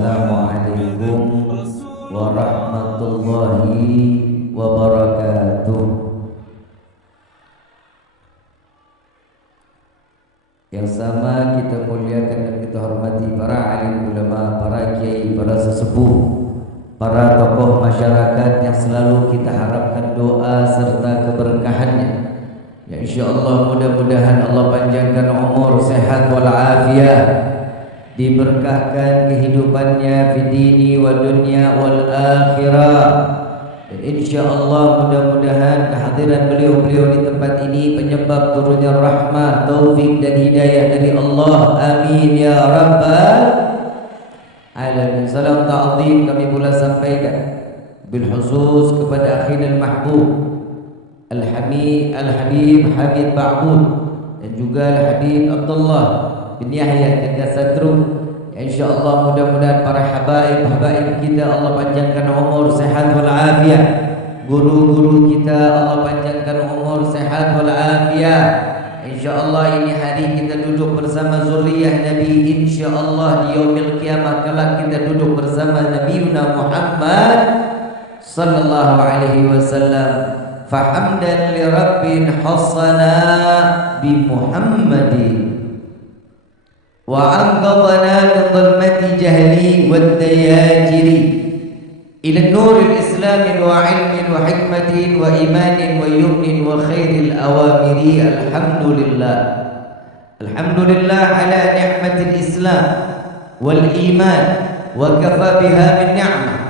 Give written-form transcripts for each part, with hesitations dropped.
Assalamualaikum warahmatullahi wabarakatuh. Yang sama kita muliakan dan kita hormati para alim ulama, para kiai, para sesepuh, para tokoh masyarakat yang selalu kita harapkan doa serta keberkahannya. Ya insyaallah mudah-mudahan Allah panjangkan umur, sehat walafiat, diberkahkan kehidupannya fi dini wa dunya wal akhirah. Dan insyaallah mudah-mudahan kehadiran beliau-beliau di tempat ini penyebab turunnya rahmah, taufik dan hidayah dari Allah. Amin ya rabbal alamin. Salam ta'zim kami pula sampaikan bil khusus kepada akhina al-mahbub Al-Habib Habib Ba'bud dan juga Al-Habib Abdullah bin Yahya dan Sadru. InsyaAllah mudah-mudahan para habaib kita Allah panjangkan umur, sehat walafiat. Guru-guru kita Allah panjangkan umur, sehat walafiat. InsyaAllah ini hari kita duduk bersama zuriyah Nabi. InsyaAllah di yaumil qiyamah kelak kita duduk bersama Nabiuna Muhammad sallallahu alaihi wasallam. Fahamdan li rabbin hassana bi Muhammadin wa anqadhana min dhulmati jahli wad dayajiri ila nuril islam wa ilmin wa hikmatin wa imanin wa yumnin wa khairil awamiri. Alhamdulillah ala ni'matil islam wal iman wa kafa biha min ni'mah.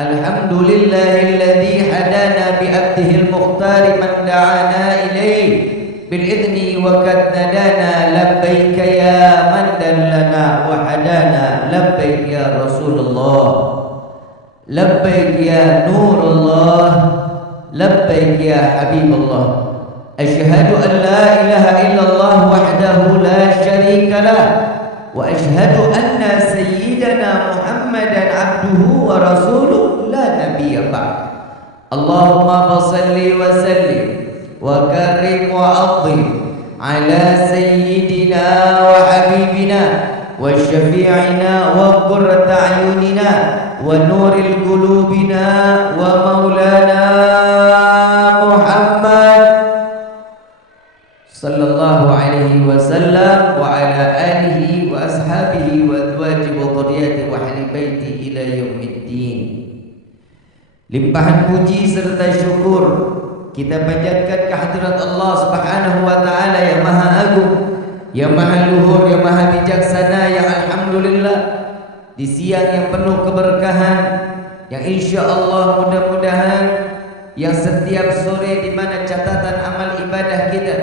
Alhamdulillahilladzi hadana bi abdihi al-mukhtar man da'ana ilayhi bil idni wa kad nadana labbaika ya man dallana wa hadana labbaik ya Rasulullah labbaik ya Nurullah labbaik ya Habibullah. Asyhadu an la ilaha illallah wahdahu la syarika lah wa asyhadu anna sayyidana Muhammadan abduhu wa rasuluh la nabiyya ba'd. Allahumma salli wa sallim wa karim wa adhim ala sayyidina wa habibina wa syafi'ina wa qurrata ayunina wa nuril qulubina wa maulana Muhammad sallallahu alaihi wasallam wa ala alihi wa ashabihi wa azwaji wa dhurriyyati wa ahli baiti ila yaumiddin. Limpahan puji serta syukur kita panjatkan kehadirat Allah Subhanahu wa taala yang Maha Agung, yang Maha Luhur, yang Maha Bijaksana, yang alhamdulillah di siang yang penuh keberkahan, yang insyaallah mudah-mudahan yang setiap sore di mana catatan amal ibadah kita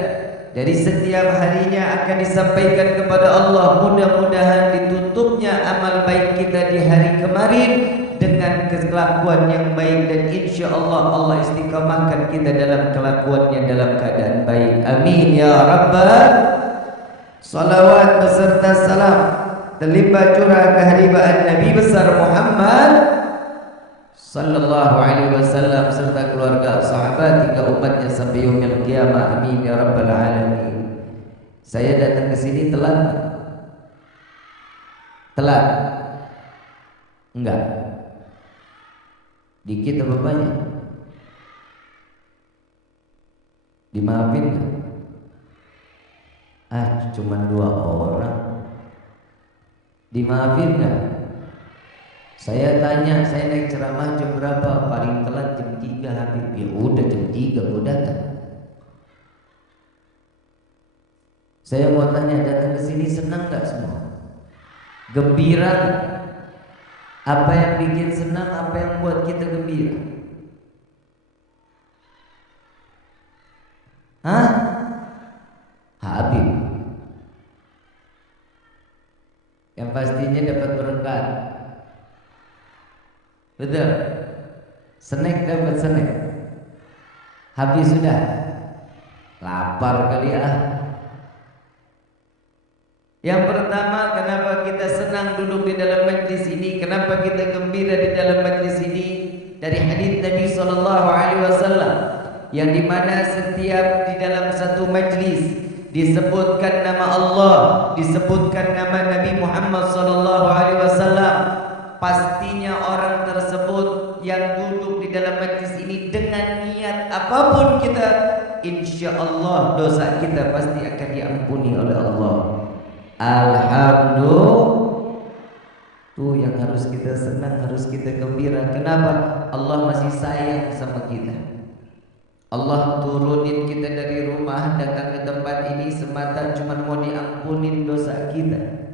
dari setiap harinya akan disampaikan kepada Allah. Mudah-mudahan ditutupnya amal baik kita di hari kemarin dengan kelakuan yang baik, dan insyaallah Allah istiqamahkan kita dalam kelakuannya dalam keadaan baik. Amin ya rabbal. Salawat beserta salam terlimpah curah kehadiran Nabi besar Muhammad sallallahu alaihi wasallam serta keluarga, sahabat hingga umatnya sampai yaumil qiyamah. Amin ya rabbal alamin. Saya datang ke sini telat? Telat? Enggak. Dikit apa banyak? Dimaafin enggak? Cuma 2 orang. Dimaafin enggak? Saya tanya, saya naik ceramah jam berapa? Paling telat jam 3 Habib. Ya udah jam 3 gua datang. Saya mau tanya, datang ke sini senang enggak semua? Gembira? Apa yang bikin senang? Apa yang buat kita gembira? Hah? Habib. Yang pastinya dapat berkat. Betul. Snack dapat snack. Habis sudah. Lapar kali ya. Yang pertama, kenapa kita senang duduk di dalam majlis ini? Kenapa kita gembira di dalam majlis ini? Dari hadis Nabi sallallahu alaihi wasallam yang dimana setiap di dalam satu majlis disebutkan nama Allah, disebutkan nama Nabi Muhammad sallallahu alaihi wasallam, pastinya orang tersebut yang duduk di dalam majlis ini dengan niat apapun kita, insya Allah dosa kita pasti akan diampuni oleh Allah. Alhamdulillah. Tuh yang harus kita senang, harus kita gembira. Kenapa? Allah masih sayang sama kita. Allah turunin kita dari rumah datang ke tempat ini semata cuma mau diampunin dosa kita.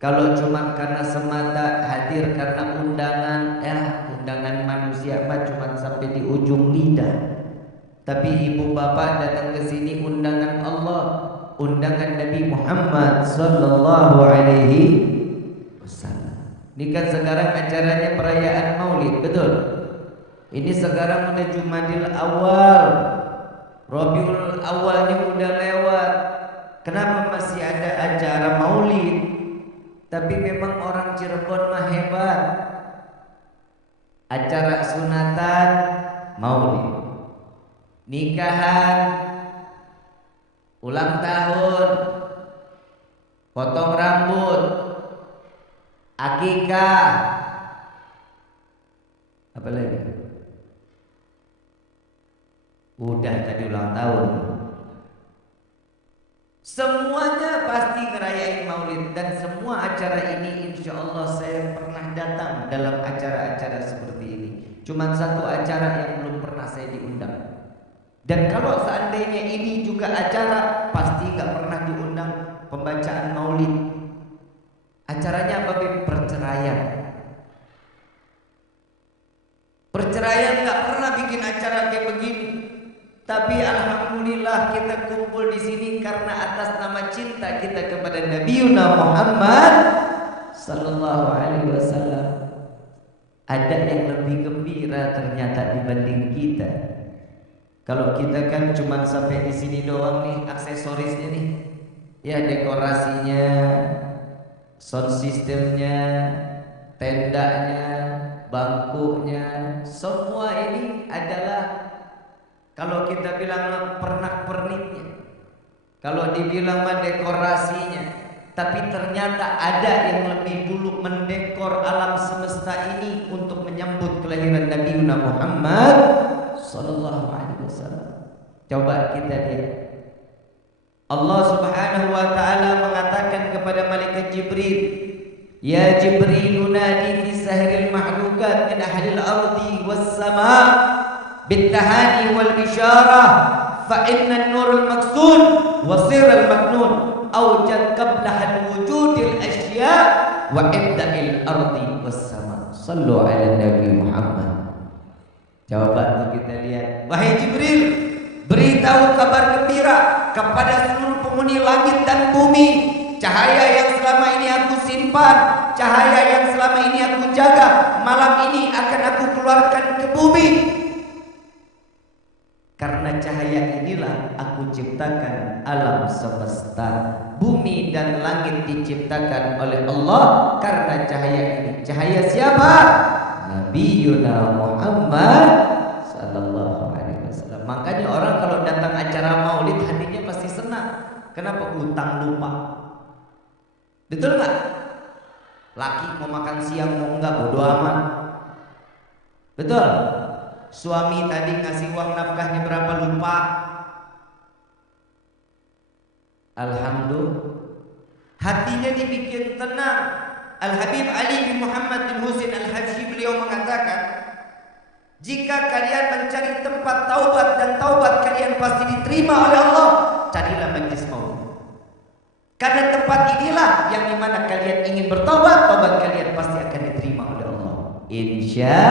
Kalau cuma karena semata hadir karena undangan, undangan manusia mah cuma sampai di ujung lidah. Tapi ibu bapak datang ke sini undangan Allah, undangan Nabi Muhammad sallallahu alaihi wasallam. Ini kan sekarang acaranya perayaan Maulid, betul? Ini sekarang udah Jumadil Awal, Rabiul Awalnya udah lewat. Kenapa masih ada acara Maulid? Tapi memang orang Cirebon mah hebat. Acara sunatan Maulid, nikahan, ulang tahun, potong rambut, akikah, apa lagi? Udah tadi ulang tahun. Semuanya pasti ngerayain Maulid, dan semua acara ini insya Allah saya pernah datang dalam acara-acara seperti ini. Cuman satu acara yang belum pernah saya diundang. Dan kalau seandainya ini juga acara, pasti gak pernah diundang pembacaan Maulid. Acaranya apa? Perceraian. Perceraian gak pernah bikin acara kayak begini. Tapi alhamdulillah kita kumpul di sini karena atas nama cinta kita kepada Nabiuna Muhammad sallallahu alaihi wasallam. Ada yang lebih gembira ternyata dibanding kita. Kalau kita kan cuma sampai di sini doang nih, aksesorisnya nih. Ya dekorasinya, sound systemnya, tendanya, bangkunya, semua ini adalah kalau kita bilang pernak-perniknya, kalau dibilang mah dekorasinya, tapi ternyata ada yang lebih dulu mendekor alam semesta ini untuk menyambut kelahiran Nabi Muhammad sallallahu alaihi wasallam. Coba kita lihat. Allah Subhanahu wa taala mengatakan kepada malaikat Jibril, "Ya Jibril, nadi fi sahril mahlukat min ahlil ardi was sama' بالتهاني والبشارة فإن النور المكسون وصير المكنون أوجد قبلها الوجود الأشياء وإبدأ الأرض والسماء صلوا على النبي محمد." Jawaban kita lihat. Wahai Jibril, beritahu kabar gembira kepada seluruh penghuni langit dan bumi. Cahaya yang selama ini aku simpan, cahaya yang selama ini aku jaga, malam ini akan aku keluarkan ke bumi. Karena cahaya inilah aku ciptakan alam semesta. Bumi dan langit diciptakan oleh Allah karena cahaya ini. Cahaya siapa? Nabiuna Muhammad sallallahu alaihi wasallam. Makanya orang kalau datang acara Maulid hatinya pasti senang. Kenapa? Utang lupa. Betul nggak? Laki mau makan siang mau enggak bodo amat. Betul? Suami tadi ngasih uang nafkahnya berapa lupa. Alhamdulillah, hatinya dibikin tenang. Al-Habib Ali bin Muhammad bin Husain Al-Habsyi beliau mengatakan, jika kalian mencari tempat taubat dan taubat kalian pasti diterima oleh Allah, carilah majlis maulid. Karena tempat inilah yang dimana kalian ingin bertaubat, taubat kalian pasti akan diterima oleh Allah. Insya.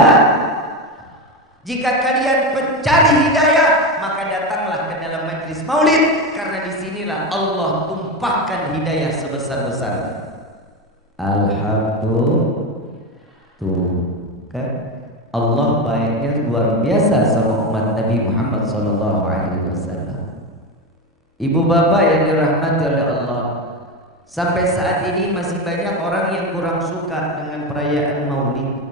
Jika kalian pencari hidayah, maka datanglah ke dalam majlis maulid, karena disinilah Allah tumpahkan hidayah sebesar-besarnya. Alhamdulillah, tuh kan Allah baiknya luar biasa sama umat Nabi Muhammad SAW. Ibu bapak yang dirahmati oleh Allah, sampai saat ini masih banyak orang yang kurang suka dengan perayaan maulid.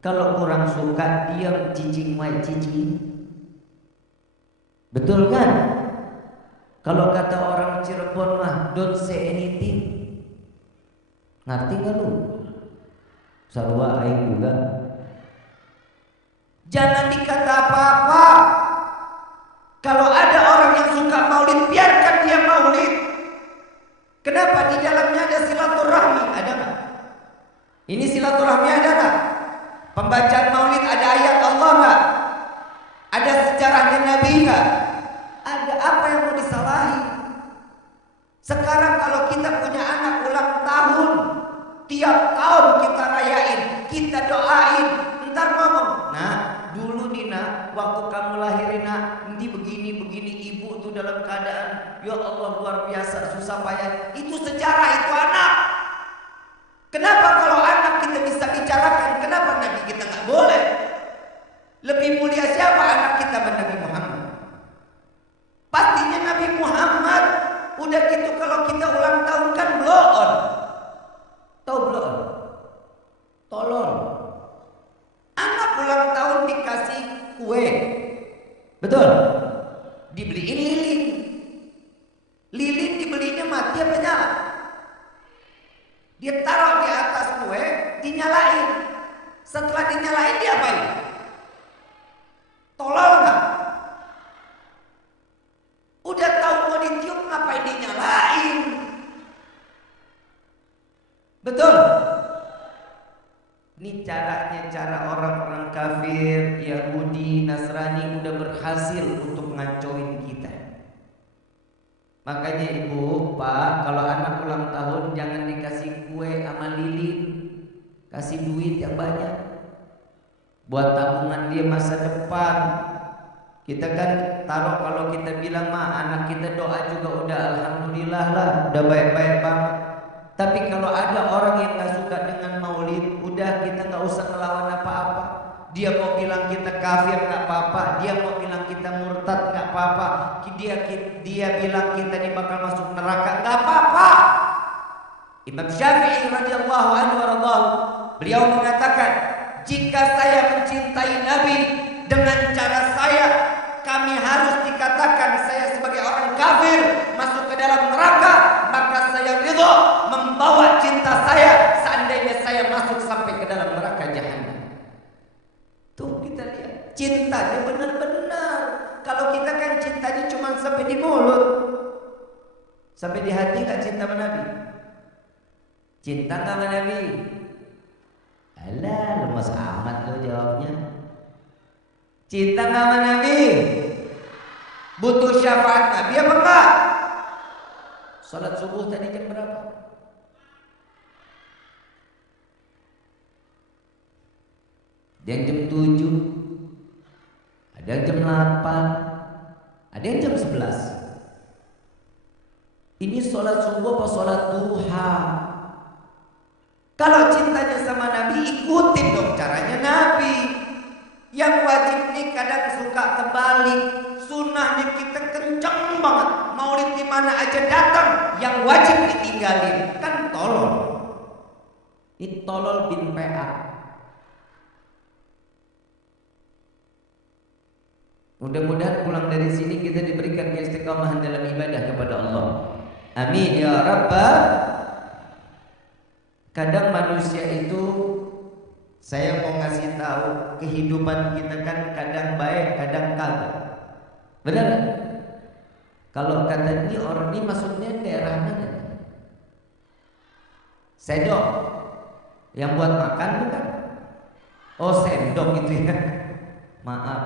Kalau kurang suka, diam, cicing mai cicing. Betul kan? Kalau kata orang Cirebon mah, don't say anything. Ngerti gak lu? Sarua aing juga. Jangan dikata apa-apa. Kalau ada orang yang suka maulid, biarkan dia maulid. Kenapa? Di dalamnya ada silaturahmi, ada nggak? Ini silaturahmi ada nggak? Pembacaan maulid ada ayat Allah nggak? Ada sejarahnya Nabi nggak? Ada. Apa yang mau disalahi? Sekarang kalau kita punya anak ulang tahun, tiap tahun kita rayain, kita doain, ntar ngomong, nah dulu Nina, waktu kamu lahirin nak, nanti begini ibu tuh dalam keadaan, ya Allah luar biasa susah payah. Itu sejarah, itu anak. Kenapa kalau anak kita bisa bicarakan, kenapa Nabi kita nggak boleh? Lebih mulia siapa anak kita Nabi Muhammad? Pastinya Nabi Muhammad. Udah gitu kalau kita ulang tahun kan blow on. Tahu blow on? Tolong. Anak ulang tahun dikasih kue. Betul? Dibeliin lilin. Lilin dibelinya mati apa nyala? Dia taruh di atas kue, dinyalain. Setelah dinyalain diapain? Tolol nggak? Udah tahu mau ditiup ngapain dinyalain? Betul? Ini caranya, cara orang-orang kafir, Yahudi, Nasrani udah berhasil untuk ngacoin kita. Makanya ibu, pak, kalau anak ulang tahun jangan dikasih kue sama lilin, kasih duit yang banyak buat tabungan dia masa depan. Kita kan taruh, kalau kita bilang mah anak kita doa juga udah alhamdulillah lah, udah baik-baik banget. Tapi kalau ada orang yang gak suka dengan maulid, udah kita gak usah ngelawan apa-apa. Dia mau bilang kita kafir gak apa-apa, dia mau bilang kita murtad gak apa-apa, dia bilang kita ini bakal masuk neraka gak apa-apa. Imam Syafi'i radhiyallahu anhu waradahu, beliau mengatakan, jika saya mencintai Nabi dengan cara saya, kami harus dikatakan saya sebagai orang kafir masuk ke dalam neraka, maka saya ridho membawa cinta saya seandainya saya masuk sampai ke dalam neraka jahanam. Tuh kita lihat cintanya benar-benar. Kalau kita kan cintanya cuma sampai di mulut, sampai di hati nggak cinta sama Nabi. Cinta nggak sama Nabi? Alah, lemas amat lo jawabnya. Cinta nggak sama Nabi? Butuh syafaat Nabi apa enggak? Salat subuh tadi jam berapa? Ada yang jam 7, ada yang jam 8, ada yang jam 11. Ini salat subuh apa salat duha? Kalau cintanya sama Nabi, ikutin dong caranya Nabi. Yang wajib nih kadang suka terbalik. Sunnahnya kita kenceng banget, maulid di mana aja datang, yang wajib ditinggalin. Kan tolol. Ini tolol bin PA. Mudah-mudahan pulang dari sini kita diberikan istiqamah dalam ibadah kepada Allah. Amin ya Rabbal. Kadang manusia itu, saya mau ngasih tahu, kehidupan kita kan kadang baik, kadang kagak. Benar kan? Kalau kata ini orang ini maksudnya daerah mana? Sendok yang buat makan bukan? Oh sendok itu ya. Maaf.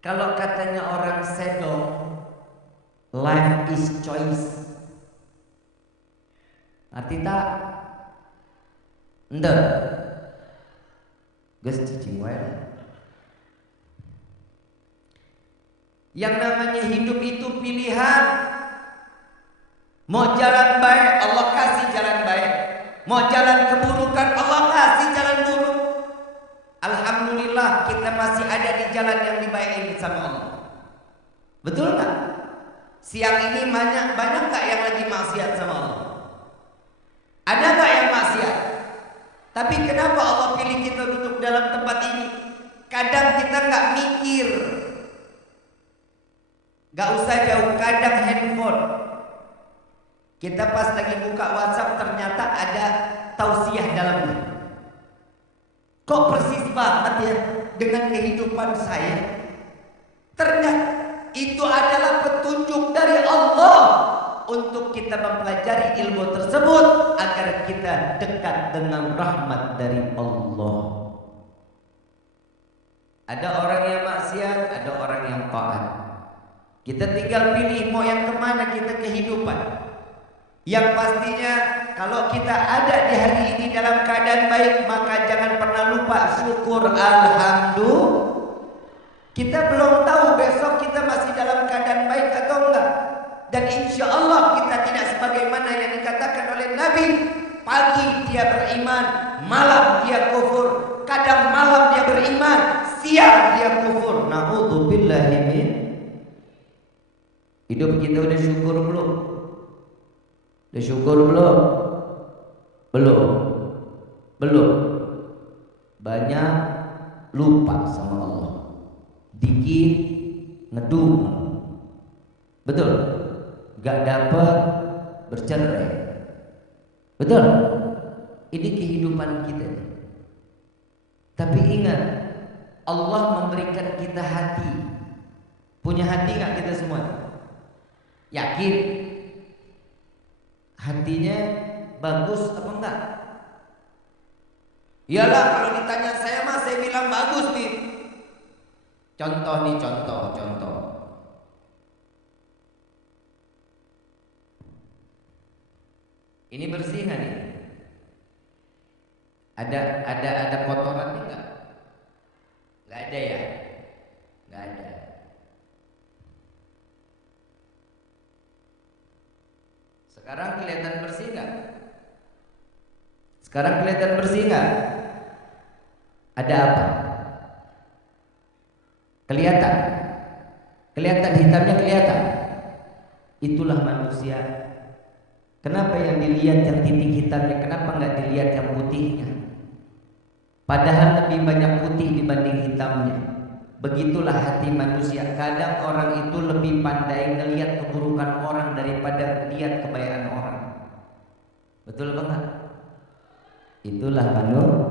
Kalau katanya orang sendok, life is choice. Arti tak? Ender. Gus cicing wae. Yang namanya hidup itu pilihan. Mau jalan baik, Allah kasih jalan baik. Mau jalan keburukan, Allah kasih jalan buruk. Alhamdulillah kita masih ada di jalan yang dibaikin sama Allah. Betul nggak? Siang ini banyak nggak yang lagi maksiat sama Allah? Ada nggak yang maksiat? Tapi kenapa Allah pilih kita duduk dalam tempat ini? Kadang kita nggak mikir. Gak usah jauh, kadang handphone. Kita pas lagi buka WhatsApp ternyata ada tausiah dalamnya. Kok persis banget ya dengan kehidupan saya? Ternyata itu adalah petunjuk dari Allah untuk kita mempelajari ilmu tersebut agar kita dekat dengan rahmat dari Allah. Ada orang yang maksiat, ada orang yang taat. Kita tinggal pilih mau yang kemana kita kehidupan. Yang pastinya kalau kita ada di hari ini dalam keadaan baik, maka jangan pernah lupa syukur alhamdulillah. Kita belum tahu besok kita masih dalam keadaan baik atau enggak. Dan insya Allah kita tidak sebagaimana yang dikatakan oleh Nabi, pagi dia beriman, malam dia kufur. Kadang malam dia beriman, siang dia kufur. Na'udzubillahi min. Hidup kita udah syukur belum? Udah syukur belum? Belum. Belum. Banyak lupa sama Allah. Dikit ngedum. Betul? Gak dapat bercerai. Betul? Ini kehidupan kita. Tapi ingat, Allah memberikan kita hati. Punya hati gak kita semua? Yakin? Hatinya bagus apa enggak? Iyalah, kalau ditanya saya mah saya bilang bagus nih. Contoh nih, contoh. Ini bersih nggak nih? Ada kotoran nih nggak? Nggak ada ya? Nggak ada. Sekarang kelihatan bersih nggak? Sekarang kelihatan bersih nggak? Ada apa? Kelihatan? Kelihatan hitamnya kelihatan? Itulah manusia. Kenapa yang dilihat yang titik hitamnya? Kenapa nggak dilihat yang putihnya? Padahal lebih banyak putih dibanding hitamnya. Begitulah hati manusia. Kadang orang itu lebih pandai melihat keburukan orang daripada melihat kebaikan orang. Betul banget. Itulah manusia.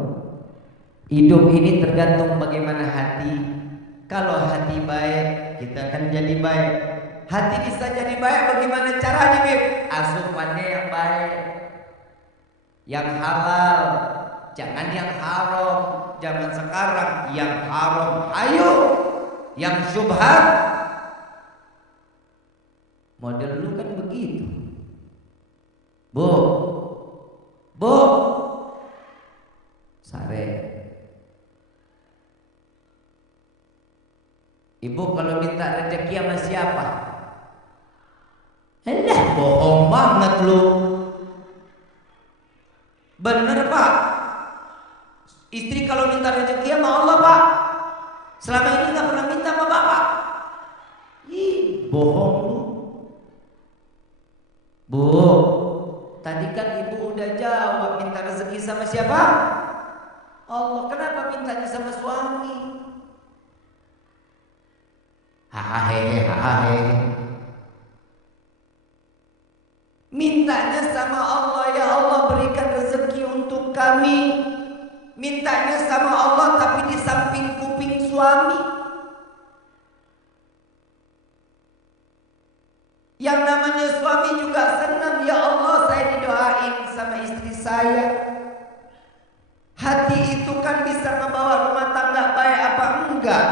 Hidup ini tergantung bagaimana hati. Kalau hati baik, kita akan jadi baik. Hati bisa jadi baik bagaimana caranya, Bib? Asupannya yang baik, yang halal, jangan yang haram. Zaman sekarang yang haram ayo, yang syubhat. Model dulu kan begitu. Bu, sare. Ibu kalau minta rezeki sama siapa? Alah, bohong banget lu. Bener Pak. Istri kalau minta rezeki sama Allah Pak. Selama ini nggak pernah minta sama Bapak. Ih, bohong lu. Bu, tadi kan ibu udah jawab minta rezeki sama siapa? Allah. Kenapa mintanya sama suami? Hahaha. Mintanya sama Allah, ya Allah berikan rezeki untuk kami. Mintanya sama Allah tapi di samping kuping suami. Yang namanya suami juga senang, ya Allah saya didoain sama istri saya. Hati itu kan bisa membawa rumah tangga baik apa enggak?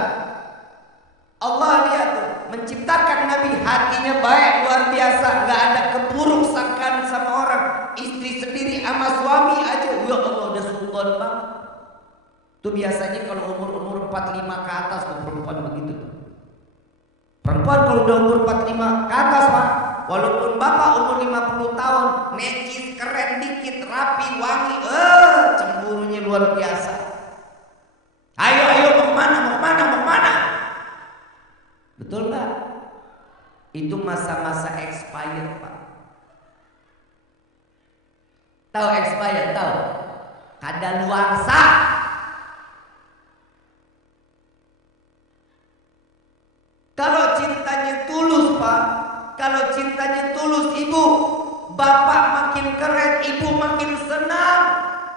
Allah lihat tuh, menciptakan Nabi hatinya baik luar biasa, nggak ada keburuk sangkaan sama orang. Istri sendiri sama suami aja, ya Allah udah sultan banget. Tuh biasanya kalau umur 45 ke atas tuh perempuan begitu tuh. Perempuan kalau udah umur 45 ke atas Pak, walaupun bapak umur 50 tahun, necis, keren dikit, rapi, wangi, cemburunya luar biasa. Ayo mau kemana? Betul nggak? Itu masa-masa expired Pak. Tahu expired? Tahu? Kadaluarsa. Kalau cintanya tulus Pak, kalau cintanya tulus Ibu, bapak makin keren, ibu makin senang.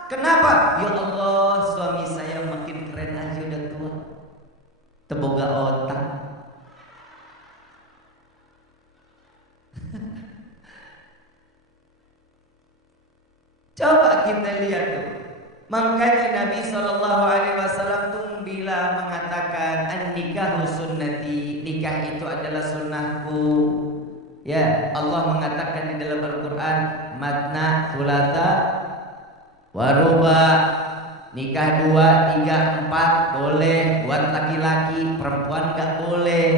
Kenapa? Ya Allah, suami saya makin keren aja udah tua, teboga otak. Coba kita lihat tuh. Makanya Nabi SAW tuh bila mengatakan an-nikahu sunnati, nikah itu adalah sunnahku. Ya, Allah mengatakan di dalam Al-Quran, matna, thulatha, waruba, nikah 2, 3, 4 boleh buat laki-laki, perempuan gak boleh.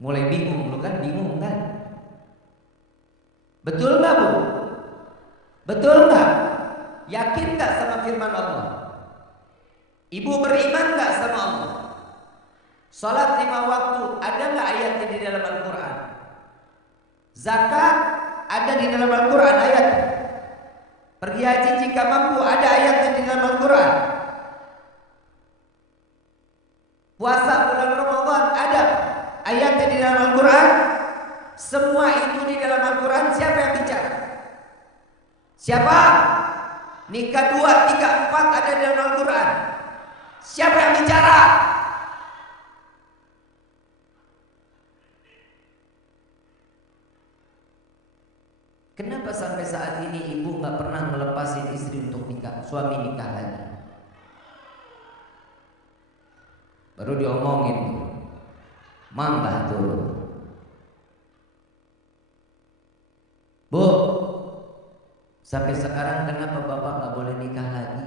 Mulai bingung, lu kan bingung kan? Betul nggak Bu? Betul nggak? Yakin nggak sama firman Allah? Ibu beriman nggak sama Allah? Salat 5 waktu ada nggak ayatnya di dalam Al-Quran? Zakat ada di dalam Al-Quran ayat. Pergi haji jika mampu ada ayatnya di dalam Al-Quran. Puasa bulan Ramadan ada ayatnya di dalam Al-Quran. Semua itu di dalam Al-Quran. Siapa yang bicara? Siapa? Nikah 2, 3, 4 ada di dalam Al-Quran. Siapa yang bicara? Kenapa sampai saat ini ibu gak pernah melepasin istri untuk nikah, suami nikah lagi? Baru diomongin, mambah turun. Bu, sampai sekarang kenapa bapak gak boleh nikah lagi?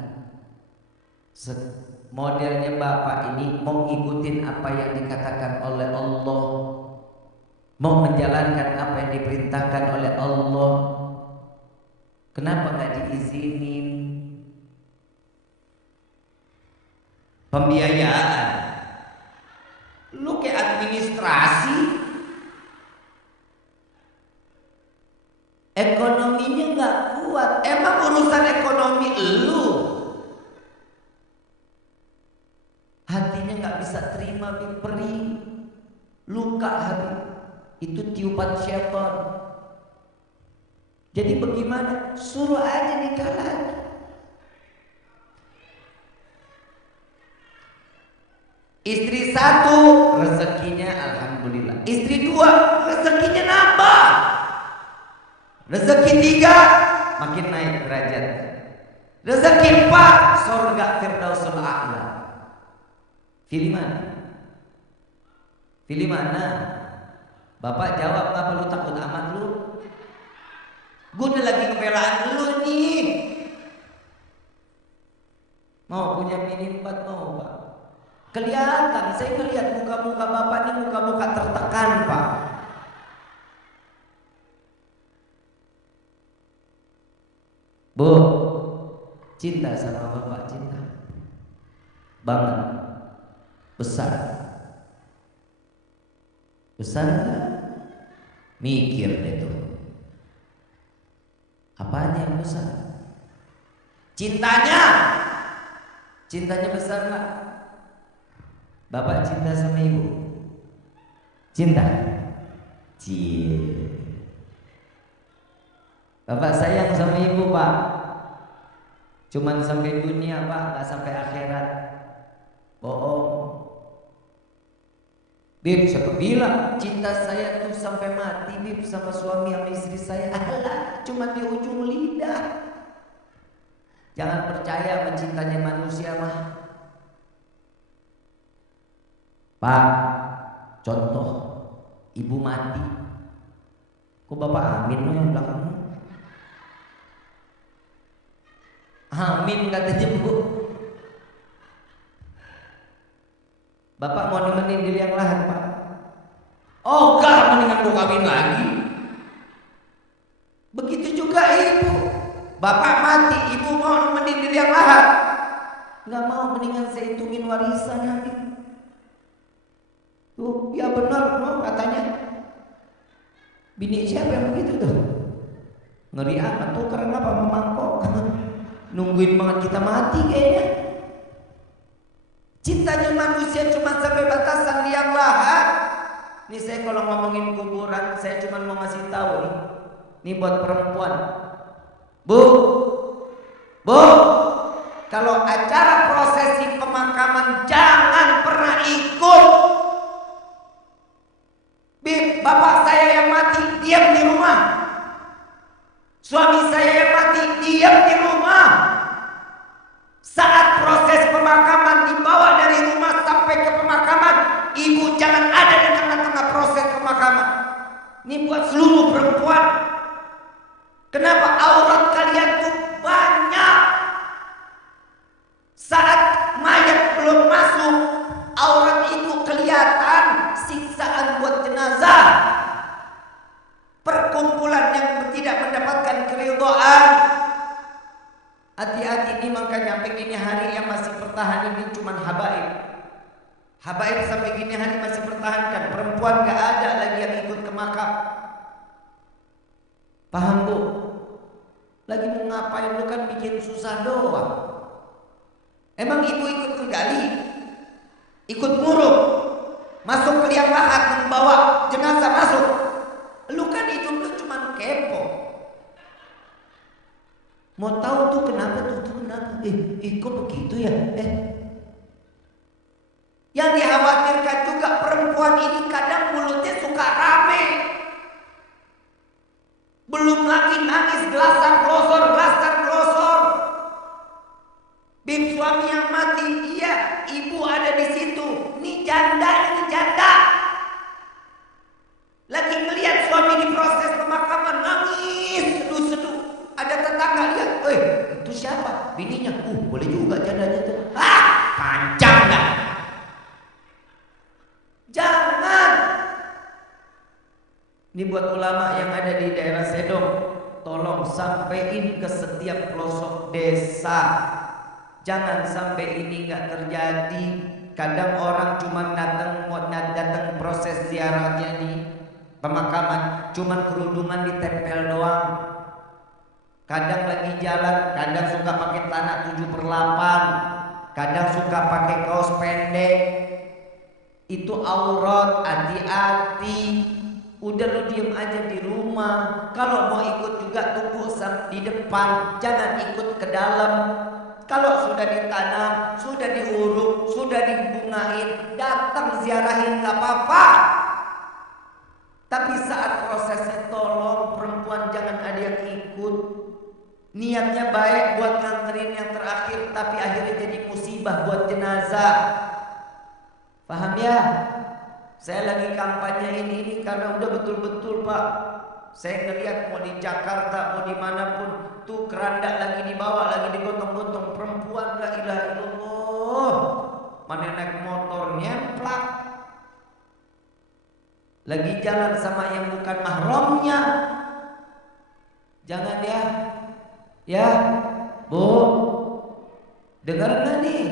Modelnya bapak ini mau ngikutin apa yang dikatakan oleh Allah, mau menjalankan apa yang diperintahkan oleh Allah. Kenapa gak diizinin? Pembiayaan, lu kayak administrasi, ekonominya nggak kuat. Emang urusan ekonomi lu, hatinya nggak bisa terima, perih, luka hati, itu tiupan syaitan. Jadi bagaimana? Suruh aja nikah lagi. Istri 1 rezekinya alhamdulillah, istri 2 rezekinya nambah, rezeki 3 makin naik derajat, rezeki 4 surga Firdausul A'la. Pilih mana? Pilih mana? Bapak jawab, apa lu takut amat lu? Gue udah lagi kebelaan lu nih. Mau punya mini 4 mau Pak? Kelihatan, saya melihat muka-muka bapak ini muka-muka tertekan Pak. Bu, cinta sama bapak, cinta banget, besar, besar, mikir deh tuh, apanya yang besar? Cintanya, cintanya besar nggak? Bapak cinta sama ibu? Cinta? Cie. Bapak sayang sama ibu Pak, cuman sampai dunia Pak, nggak sampai akhirat. Bohong. Bib, siapa bilang cinta saya tuh sampai mati Bib sama suami sama istri saya? Alah, cuma di ujung lidah. Jangan percaya mencintanya manusia mah. Pak, contoh ibu mati, kok bapak amin loh yang belakangnya? Amin katanya Bu. Bapak mau nemenin di liang lahat Pak? Oh enggak, mendingan gue kawin lagi. Begitu juga ibu, bapak mati, ibu mau nemenin di liang lahat? Nggak mau, mendingan saya hitungin warisan nanti. Tuh, ya benar, mau katanya. Bini siapa yang begitu tuh? Ngeri amat tuh, karena apa memangkok? Nungguin banget kita mati kayaknya. Cintanya manusia cuma sampai batasan liang lahat. Ini saya kalau ngomongin kuburan, saya cuma mau ngasih tahu nih. Ini buat perempuan. Bu, kalau acara prosesi pemakaman jangan pernah ikut. Bib, bapak saya yang mati diam di rumah. Suami saya yang mati diam di rumah. Saat proses pemakaman dibawa dari rumah sampai ke pemakaman, ibu jangan ada di tengah-tengah proses pemakaman. Ini buat seluruh perempuan. Kenapa aurat kalian tuh banyak? Saat mayat belum masuk, aurat itu kelihatan, siksaan buat jenazah. Perkumpulan yang tidak mendapatkan keridhaan. Hati-hati ini, makanya sampai gini hari yang masih pertahan ini cuman habaib. Habaib sampai gini hari masih pertahankan. Perempuan gak ada lagi yang ikut ke makam. Paham bu? Lagi mau ngapain, lu kan bikin susah doang. Emang ibu ikut menggali, ikut nguruk, masuk ke liang lahat membawa jenazah masuk. Lu kan hidup lu cuman kepo. Mau tahu tuh kenapa tuh kenapa? Kok begitu ya? Yang dikhawatirkan juga perempuan ini kadang mulutnya suka rame. Belum lagi nangis gelasar glosor. Bim, suami yang mati, iya, ibu ada di situ. Ini janda. Lagi melihat suami di proses pemakaman nangis, seduh. Ada tetangga lihat, itu siapa? Bininya. Boleh juga jandanya tuh. Kancang dah. Jangan. Ini buat ulama yang ada di daerah Sedong, tolong sampein ke setiap pelosok desa. Jangan sampai ini nggak terjadi. Kadang orang cuma datang proses ziarahnya di pemakaman, cuman kerudungan ditempel doang. Kadang lagi jalan, kadang suka pakai celana 7/8, kadang suka pakai kaos pendek. Itu aurat, hati-hati. Udah lu diem aja di rumah. Kalau mau ikut juga tunggu di depan, jangan ikut ke dalam. Kalau sudah ditanam, sudah diuruk, sudah dibungain, datang ziarahin gak apa-apa. Tapi saat prosesnya tolong perempuan jangan ada yang ikut. Niatnya baik buat nganterin yang terakhir, tapi akhirnya jadi musibah buat jenazah. Paham ya? Saya lagi kampanye ini karena udah betul-betul Pak. Saya ngeliat mau di Jakarta, mau dimanapun, tuh keranda lagi dibawa, lagi digotong-gotong perempuan. La ilaha illallah. Mana naik motor nyemplak, lagi jalan sama yang bukan mahramnya. Jangan ya Bu, dengar gak nih?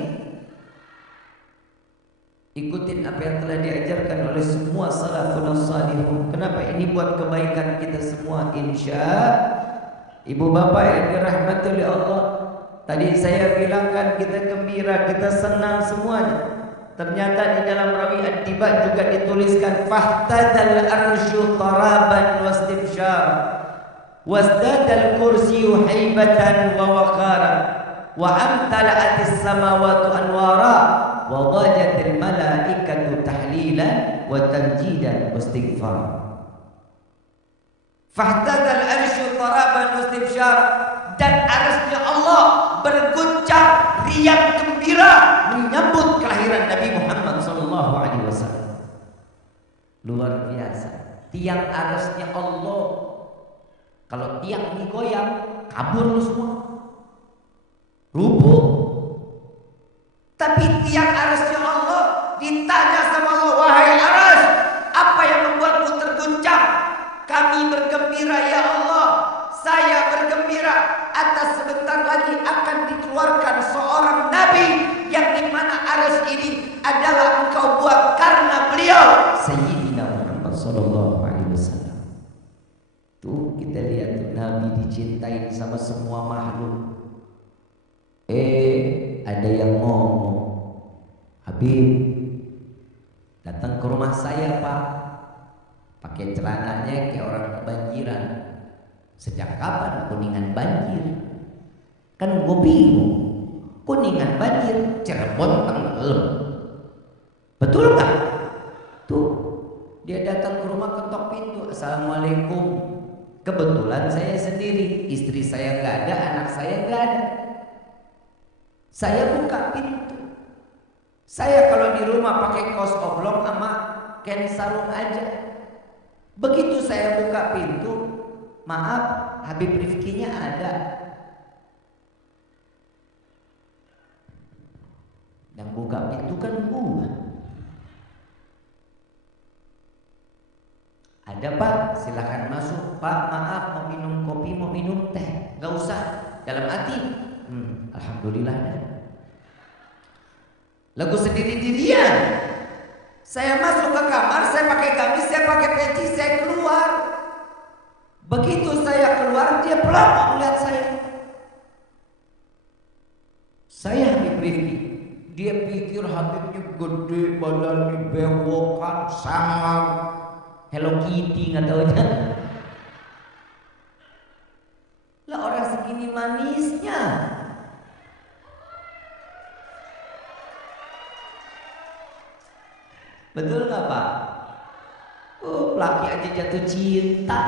Ikutin apa yang telah diajarkan oleh semua salafun salihun. Kenapa? Ini buat kebaikan kita semua, insya. Ibu bapak yang dirahmati oleh Allah, tadi saya bilangkan kita gembira, kita senang semuanya. Ternyata di dalam rawi Ad-Diba juga dituliskan fahtadal arsyu taraban wastibsyar wasdadal kursyu haibatan wa waqara wa amtala'atis samawati anwara wa dhajatil malaikatu tahlilan wa tamjidan wastighfar. Fahtadal arsyu taraban wastibsyar, dan arsy-Nya Allah berguncang riang gembira menyambut kelahiran Nabi Muhammad SAW. Luar biasa. Tiang arsy-Nya Allah, kalau tiang ini goyang, kabur lu semua, rubuh. Tapi tiang arsy-Nya Allah ditanya sama Allah, wahai arsy, apa yang membuatmu terguncang? Kami bergembira ya Allah, saya bergembira atas sebentar lagi akan dikeluarkan seorang nabi yang dimana arsy ini adalah engkau buat karena beliau Sayyidina Muhammad sallallahu alaihi wasallam. Tuh kita lihat nabi dicintai sama semua makhluk. Ada yang ngomong, Habib datang ke rumah saya Pak, pakai celananya kayak orang kebanjiran. Sejak kapan Kuningan banjir? Kan gue bingung. Kuningan banjir, Cirebon tenggelam. Betul nggak? Tuh, dia datang ke rumah ketok pintu. Assalamualaikum. Kebetulan saya sendiri, istri saya nggak ada, anak saya nggak ada. Saya buka pintu. Saya kalau di rumah pakai kaos oblong sama kain sarung aja. Begitu saya buka pintu, maaf, Habib Rifkinya ada. Yang buka pintu kan gua. Ada Pak, silahkan masuk. Pak, maaf mau minum kopi, mau minum teh. Gak usah, dalam hati. Alhamdulillah dah. Lagu sendiri-dirian. Saya masuk ke kamar, saya pakai gamis, saya pakai peci, saya keluar. Begitu saya keluar, dia pelapor melihat saya. Saya Habib Rifki. Dia pikir Habibnya gede, badannya bewokan, sangat Hello Kitty nggak taunya. Lah orang segini manisnya. Betul nggak Pak? Oh, laki aja jatuh cinta.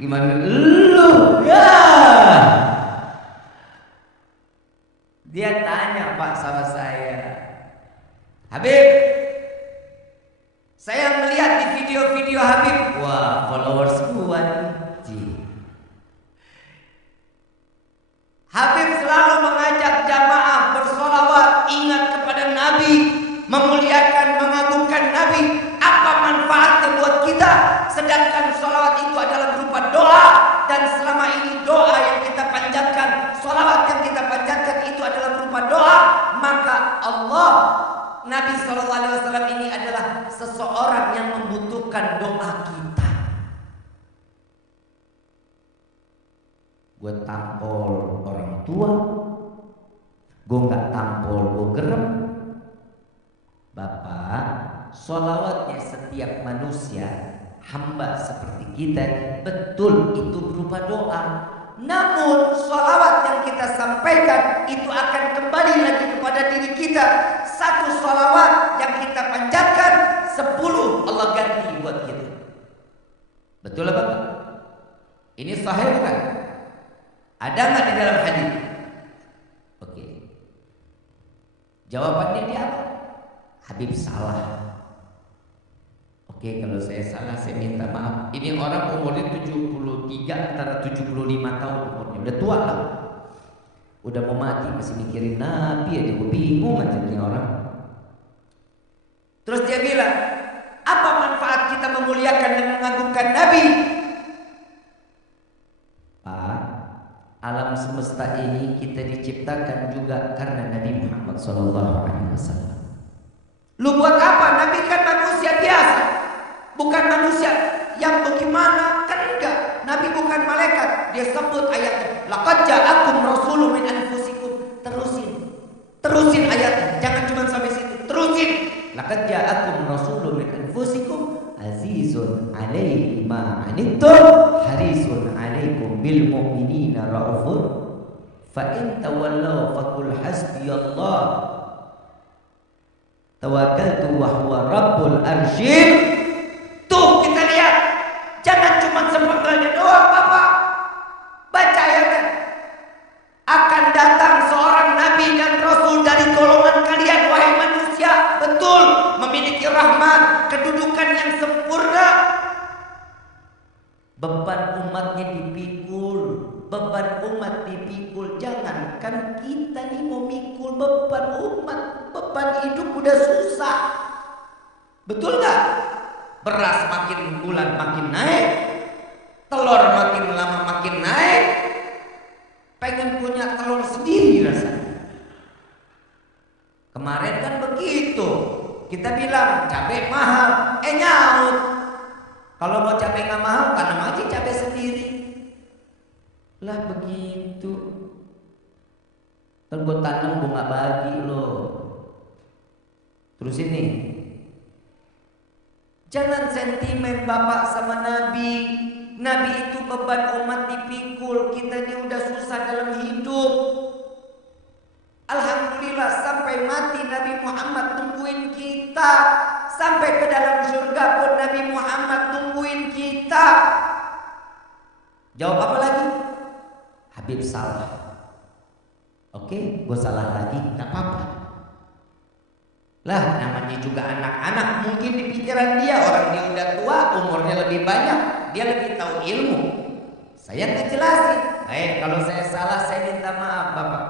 Gimana lu? Ya. Dia tanya Pak sama saya, Habib, saya melihat di video-video Habib, wah followers gua nih. Habib selalu mengajak jamaah bersolawat, ingat kepada Nabi, memuliakan, mengagungkan Nabi. Apa manfaatnya buat kita? Sedangkan solawat itu adalah berupa doa, dan selama ini doa yang kita panjatkan, solawat yang kita panjatkan itu adalah berupa doa. Maka Allah, Nabi SAW ini adalah seseorang yang membutuhkan doa kita. Gue tampol orang tua, gue nggak tampol, gue gerem. Bapak, sholawatnya setiap manusia, hamba seperti kita, betul itu berupa doa. Namun sholawat yang kita sampaikan itu akan kembali lagi kepada diri kita. Satu sholawat yang kita panjatkan, 10 Allah ganti buat kita. Betul apa? Ini sahih bukan? Ada nggak di dalam hadis? Oke. Jawabannya dia apa? Habib salah. Oke, kalau saya salah saya minta maaf. Ini orang umurnya 73 antara 75 tahun umurnya. Udah tua lah. Udah mau mati masih mikirin Nabi aja. Gue bingung aja nih orang. Terus dia bilang, apa manfaat kita memuliakan dan mengagungkan Nabi? Pak, alam semesta ini kita diciptakan juga karena Nabi Muhammad SAW. Lu buat apa? Nabi kan manusia biasa, bukan manusia yang bagaimana, kan enggak. Nabi bukan malaikat. Dia sebut ayatnya, laqad ja'akum rasulun min anfusikum. Terusin ayatnya, jangan cuma sampai situ, terusin. Laqad ja'akum rasulun min anfusikum azizun 'alaihi ma 'anittum harisun 'alaikum bil mu'minina raufur fa in tawallaw faqul hasbiyallah tawakkaltu wa huwa rabbul arsyil. Tuh kita lihat, jangan cuma sepenggalnya doang Bapak. Baca ayatnya. Akan datang seorang nabi dan rasul dari golongan kalian wahai manusia. Betul, memiliki rahmat, kedudukan yang sempurna. Beban umatnya dipikul, beban umat dipikul. Jangankan kita nih mau mikul beban umat, beban hidup udah susah. Betul gak? Beras makin bulan makin naik, telur makin lama makin naik. Pengen punya telur sendiri rasanya. Kemarin kan begitu, kita bilang cabai mahal, nyaut. Kalau mau cabai nggak mahal, tanam aja cabai sendiri. Lah begitu. Kan gue tanam, gue nggak bagi loh. Terus ini, Jangan sentimen bapak sama Nabi. Nabi itu beban umat dipikul. Kita ini udah susah dalam hidup. Alhamdulillah sampai mati Nabi Muhammad tungguin kita. Sampai ke dalam surga pun Nabi Muhammad tungguin kita. Jawab apa lagi? Habib salah. Oke, gue salah lagi, gak apa-apa. Lah namanya juga anak-anak, mungkin di pikiran dia orang dia udah tua, umurnya lebih banyak, dia lebih tahu ilmu. Saya ngejelasin, kalau saya salah saya minta maaf bapak.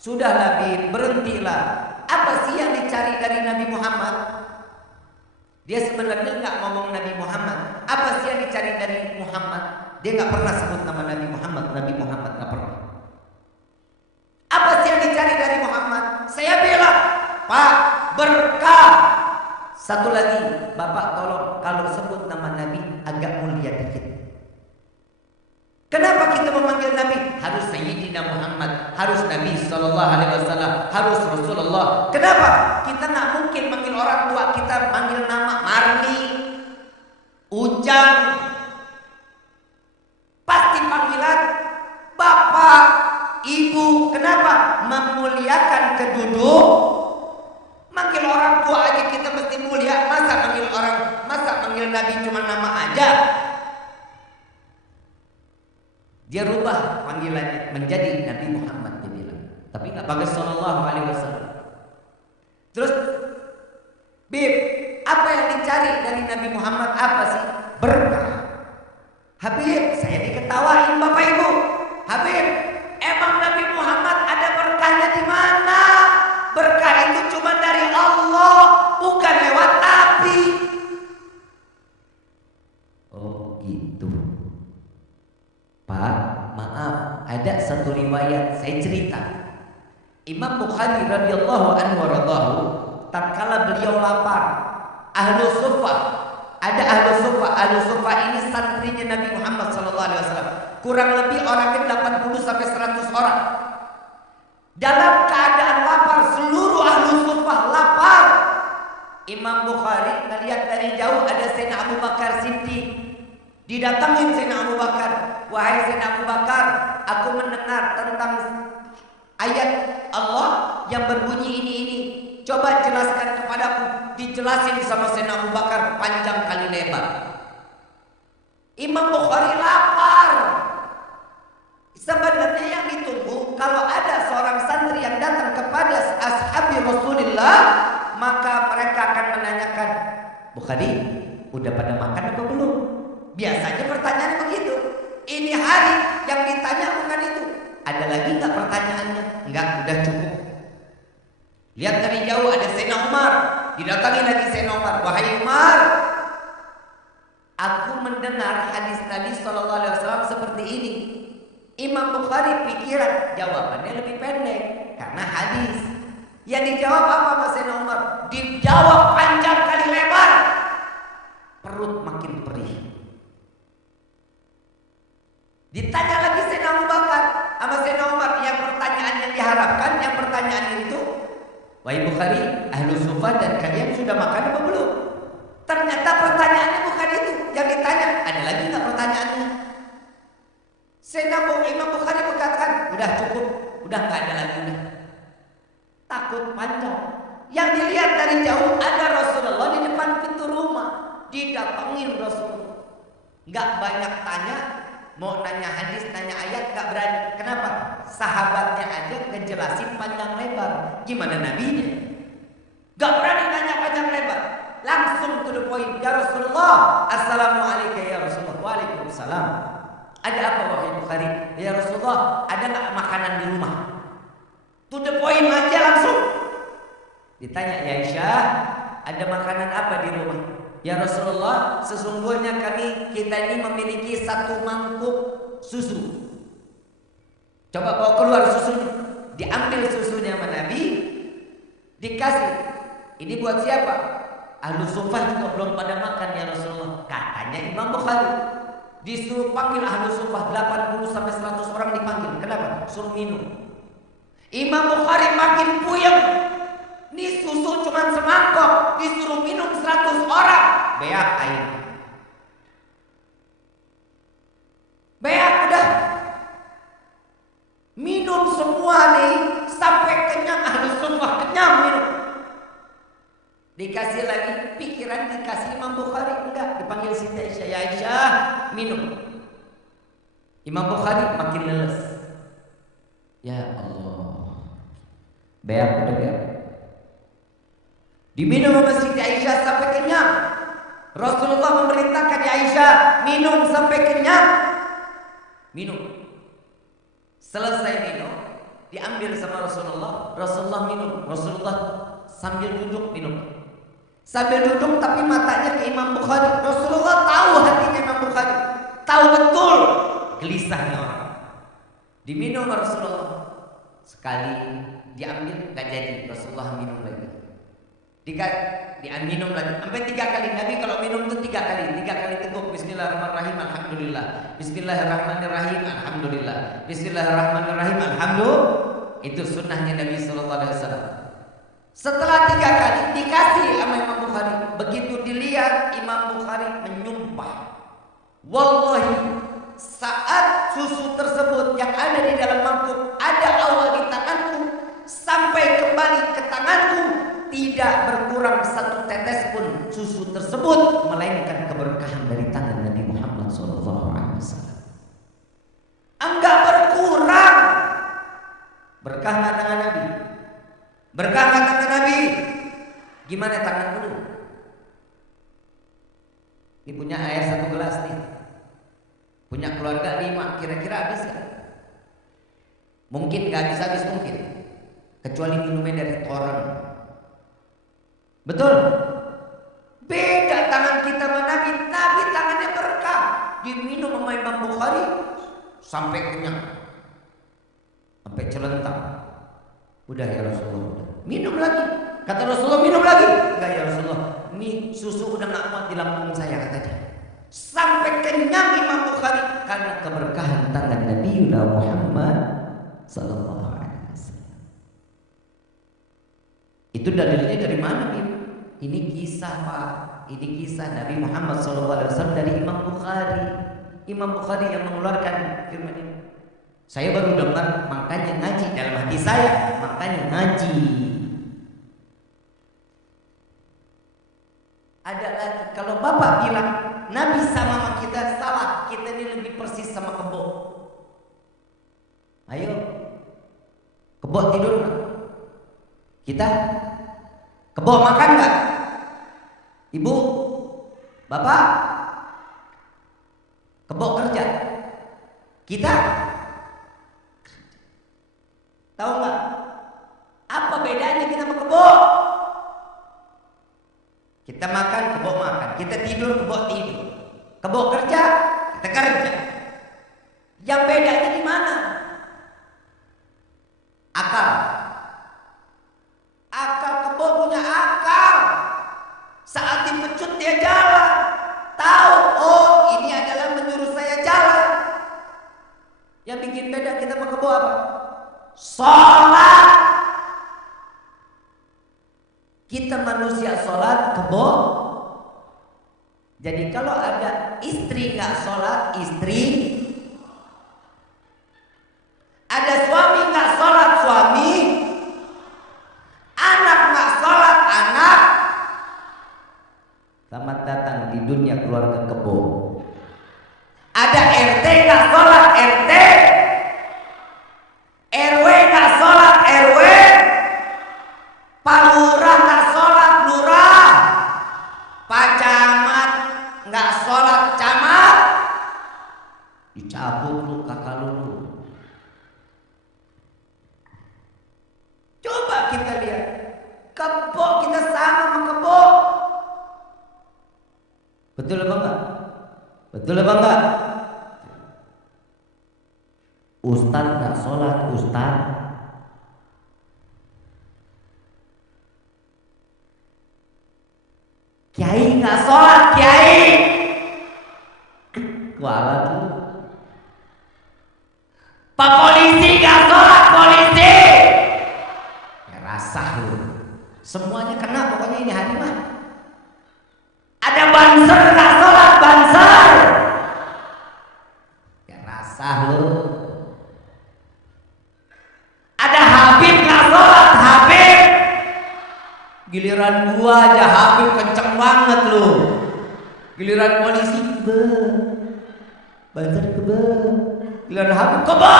Sudah Nabi, berhentilah. Apa sih yang dicari dari Nabi Muhammad? Dia sebenarnya nggak ngomong Nabi Muhammad. Apa sih yang dicari dari Muhammad? Dia nggak pernah sebut nama Nabi Muhammad. Nabi Muhammad nggak pernah. Apa sih yang dicari dari Muhammad? Saya bilang, Pak, berkah. Satu lagi, bapak tolong kalau sebut nama Nabi agak mulia dikit. Kenapa kita memanggil Nabi? Harus Sayyidina Muhammad, harus Nabi Sallallahu Alaihi Wasallam, harus Rasulullah. Kenapa? Kita nggak mungkin manggil orang tua kita manggil nama Marni, Ujang. Pasti panggilan Bapak, Ibu. Kenapa? Memuliakan keduduk. Manggil orang tua aja kita mesti mulia. Masa manggil Nabi cuma nama aja? Dia rubah panggilannya menjadi Nabi Muhammad, dia bilang. Tapi nggak pakai Sallallahu Alaihi Wasallam. Terus, Bib, apa yang dicari dari Nabi Muhammad? Apa sih? Berkah. Habib, saya diketawain Bapak Ibu. Habib, emang Nabi Muhammad ada berkahnya di mana? Berkah itu cuma dari Allah, bukan lewat Nabi. Oh gitu. Pak, maaf, ada satu riwayat saya cerita. Imam Bukhari radhiyallahu anhu waradahu, tatkala beliau lapar, ahlu suffah, ada ahlu suffah ini santrinya Nabi Muhammad SAW. Kurang lebih orangnya 80 sampai 100 orang. Dalam keadaan lapar, seluruh ahlu suffah lapar. Imam Bukhari melihat dari jauh ada Sayyidina Abu Bakar Siddiq. Didatangin Sayyidina Abu Bakar, wahai Sayyidina Abu Bakar, aku mendengar tentang ayat Allah yang berbunyi ini. Coba jelaskan kepadaku. Dijelasin sama Sayyidina Abu Bakar panjang kali lebar. Imam Bukhari lapar. Sebenarnya yang ditunggu kalau ada seorang santri yang datang kepada ashabi Rasulullah, maka mereka akan menanyakan, Bukhari, udah pada makan apa belum? Biasanya pertanyaan begitu. Ini hari yang ditanya bukan itu. Ada lagi nggak pertanyaannya? Enggak, udah cukup. Lihat dari jauh ada Sayyidina Umar. Didatangi lagi Sayyidina Umar. Wahai Umar, aku mendengar hadis Nabi SAW seperti ini. Imam Bukhari pikiran jawabannya lebih pendek karena hadis. Yang dijawab apa Mas Sayyidina Umar? Dijawab panjang kali lebar. Perut makin perih. Ditanya lagi Sayyidina Abu Bakar sama Sayyidina Umar, yang pertanyaan yang diharapkan, yang pertanyaan itu, wahai Bukhari, ahlu suffah dan kalian sudah makan apa belum? Ternyata pertanyaannya bukan itu. Yang ditanya, ada lagi nggak pertanyaannya? Sayyidina Imam Bukhari berkatakan, udah cukup, udah nggak ada lagi. Udah. Takut panjang. Yang dilihat dari jauh ada Rasulullah di depan pintu rumah. Didatengin Rasulullah. Nggak banyak tanya. Mau nanya hadis, nanya ayat gak berani. Kenapa? Sahabatnya aja ngejelasin panjang lebar. Gimana nabinya? Gak berani nanya panjang lebar. Langsung to the point. Ya Rasulullah, assalamualaikum ya Rasulullah. Waalaikumsalam. Ada apa wahai Bukhari? Ya Rasulullah, ada gak makanan di rumah? To the point aja langsung. Ditanya, ya Aisyah, ada makanan apa di rumah? Ya Rasulullah, sesungguhnya kita ini memiliki satu mangkuk susu. Coba bawa keluar susunya. Diambil susunya sama Nabi, dikasih. Ini buat siapa? Ahlu suffah juga belum pada makan ya Rasulullah. Katanya Imam Bukhari. Disuruh panggil ahlu suffah 80 sampai 100 orang dipanggil. Kenapa? Suruh minum. Imam Bukhari makin puyeng. Ini susu cuma semangkok, disuruh minum 100 orang. beak air. Beak udah. Minum semua nih sampai kenyang, ahli sunnah kenyang minum. Dikasih lagi pikiran, dikasih Imam Bukhari, enggak, dipanggil Siti Aisyah, ya Aisyah minum. Imam Bukhari makin leles. Ya Allah, beak udah beak. Diminum sama Siti Aisyah sampai kenyang. Rasulullah memerintahkan ya Aisyah minum sampai kenyang. Minum. Selesai minum, diambil sama Rasulullah. Rasulullah minum. Rasulullah sambil duduk minum. Sambil duduk tapi matanya ke Imam Bukhari. Rasulullah tahu hatinya Imam Bukhari. Tahu betul gelisahnya orang. Diminum Rasulullah. Sekali diambil gak jadi, Rasulullah minum lagi. Minum lagi sampai 3 kali. Nabi kalau minum itu 3 kali. 3 kali teguk, bismillahirrahmanirrahim, alhamdulillah. Bismillahirrahmanirrahim, alhamdulillah. Bismillahirrahmanirrahim, alhamdulillah. Itu sunnahnya Nabi SAW. Setelah 3 kali dikasih sama Imam Bukhari. Begitu dilihat, Imam Bukhari menyumpah, wallahi saat susu tersebut yang ada di dalam mangkuk ada awal di tanganku sampai kembali ke tanganku, tidak berkurang 1 tetes pun susu tersebut, melainkan keberkahan dari tangan Nabi Muhammad SAW. Enggak berkurang. Berkah nggak tangan Nabi? Berkah nggak tangan Nabi? Gimana tangan dulu? Ini punya air 1 gelas nih, punya keluarga 5, kira-kira habis gak? Mungkin gak habis-habis, mungkin, kecuali minumnya dari toren. Betul? Beda tangan kita sama Nabi. Nabi tangannya berkah. Diminum sama Imam Bukhari sampai kenyang, sampai celentang. Udah ya Rasulullah, udah. Minum lagi. Kata Rasulullah, minum lagi. Enggak ya Rasulullah, ini susu udah gak muat di lambung saya, kata dia. Sampai kenyang Imam Bukhari karena keberkahan tangan Nabi Muhammad sallallahu alaihi wasallam. Itu dalilnya dari mana, Im? Ini kisah, Pak. Ini kisah Nabi Muhammad SAW dari Imam Bukhari. Imam Bukhari yang mengeluarkan firman ini. Saya baru dengar, makanya ngaji dalam hati saya, makanya ngaji. Ada lagi, kalau Bapak bilang Nabi sama kita, salah. Kita ini lebih persis sama kebo. Ayo, kebo tidur nggak? Kita kebo makan nggak? Ibu, bapak, kebo kerja. Kita tahu nggak? Apa bedanya kita sama kebo? Kita makan, kebo makan. Kita tidur, kebo tidur. Kebo kerja, kita kerja. Yang bedanya di mana? Akal. Akal, kebo punya akal. Saat dipecut dia jalan, tahu, oh ini adalah menyuruh saya jalan. Yang bikin beda kita sama kebo apa? Sholat. Kita manusia sholat, kebo. Jadi kalau ada istri nggak sholat, istri. Ada suami nggak sholat, suami. Anak nggak sholat, anak. Selamat datang di dunia keluarga kebo. Ada RT nggak sholat, RT. RW nggak sholat, RW. Pak Lurah nggak sholat, Lurah. Pak Camat nggak sholat, Camat. Dicabut lu kakak lu. Coba kita lihat, kebo kita sama kebo. Betul apa enggak? Betul apa enggak? Ustaz nggak sholat, Ustaz. Kiai nggak sholat, Kiai. Kuala tuh. Pak polisi nggak sholat, polisi. Ya rasa lu. Semuanya kena, pokoknya ini hari mah. Ada ban aja Habib kenceng banget lu. Giliran polisi bazar giliran Habib keba.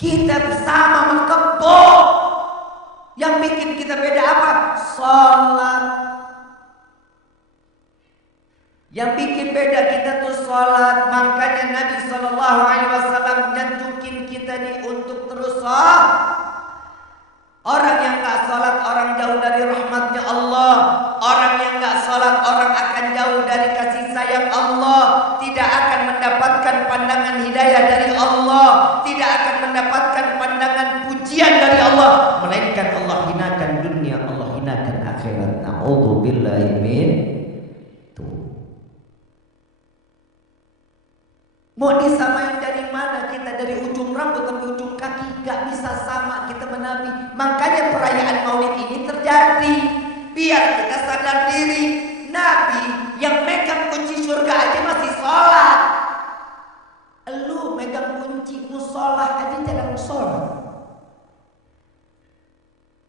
Kita bersama mengkebo. Yang bikin kita beda apa? Sholat. Yang bikin beda kita tuh sholat. Makanya Nabi SAW nyanjukin kita nih untuk terus sholat. Orang yang gak sholat, orang jauh dari rahmatnya Allah. Orang yang gak sholat, orang akan jauh dari kasih sayang Allah. Tidak akan mendapatkan pandangan hidayah dari Allah. Tidak akan mendapatkan pandangan pujian dari Allah. Melainkan Allah hinakan dunia, Allah hinakan akhirat. Na'udzubillahi min tuh. Mau disamain dari mana? Kita dari ujung rambut sampai ujung kaki gak bisa sama kita menabi. Makanya perayaan Maulid ini terjadi biar kita sadar diri. Nabi yang megang kunci surga aja masih sholat. Lu megang kunci musola aja jangan sholat.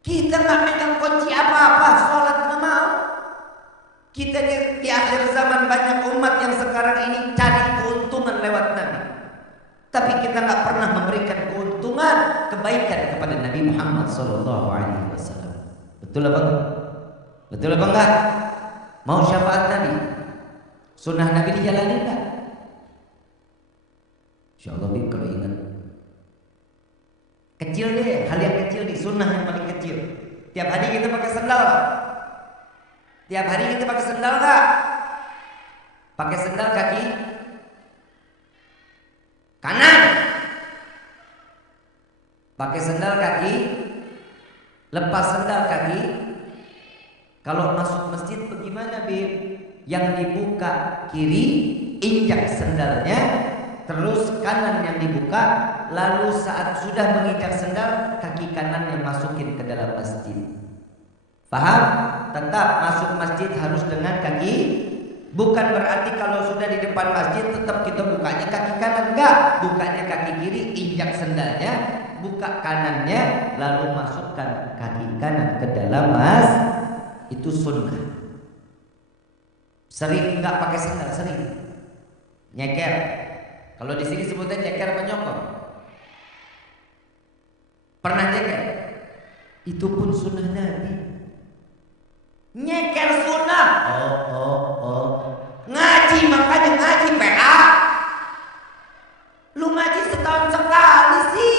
Kita gak megang kunci apa-apa, sholat gak mau. Kita di akhir zaman banyak umat yang sekarang ini cari keuntungan lewat Nabi. Tapi kita gak pernah memberikan keuntungan kebaikan kepada Nabi Muhammad SAW. Betul apa enggak? Betul apa enggak? Mau syafaat Nabi? Sunnah Nabi dijalani enggak? Insyaallah Bib, kalau ingat kecil deh, hal yang kecil di sunnah yang paling kecil. Tiap hari kita pakai sendal gak? Tiap hari kita pakai sendal gak? Pakai sendal kaki kanan. Pakai sendal kaki, lepas sendal kaki. Kalau masuk masjid bagaimana Bib? Yang dibuka kiri, injak sendalnya, terus kanan yang dibuka, lalu saat sudah menginjak sendal, kaki kanan yang masukin ke dalam masjid. Paham? Tetap masuk masjid harus dengan kaki. Bukan berarti kalau sudah di depan masjid tetap kita bukanya kaki kanan. Enggak, bukanya kaki kiri, injak sendalnya, buka kanannya, lalu masukkan kaki kanan ke dalam itu sunnah. Sering enggak pakai sendal, sering nyeker. Kalau di sini sebutnya nyeker apa nyokor? Pernah nyeker? Itu pun sunnah Nabi. Nyeker sunnah. Ngaji, makanya ngaji PA. Lu ngaji setahun sekali sih.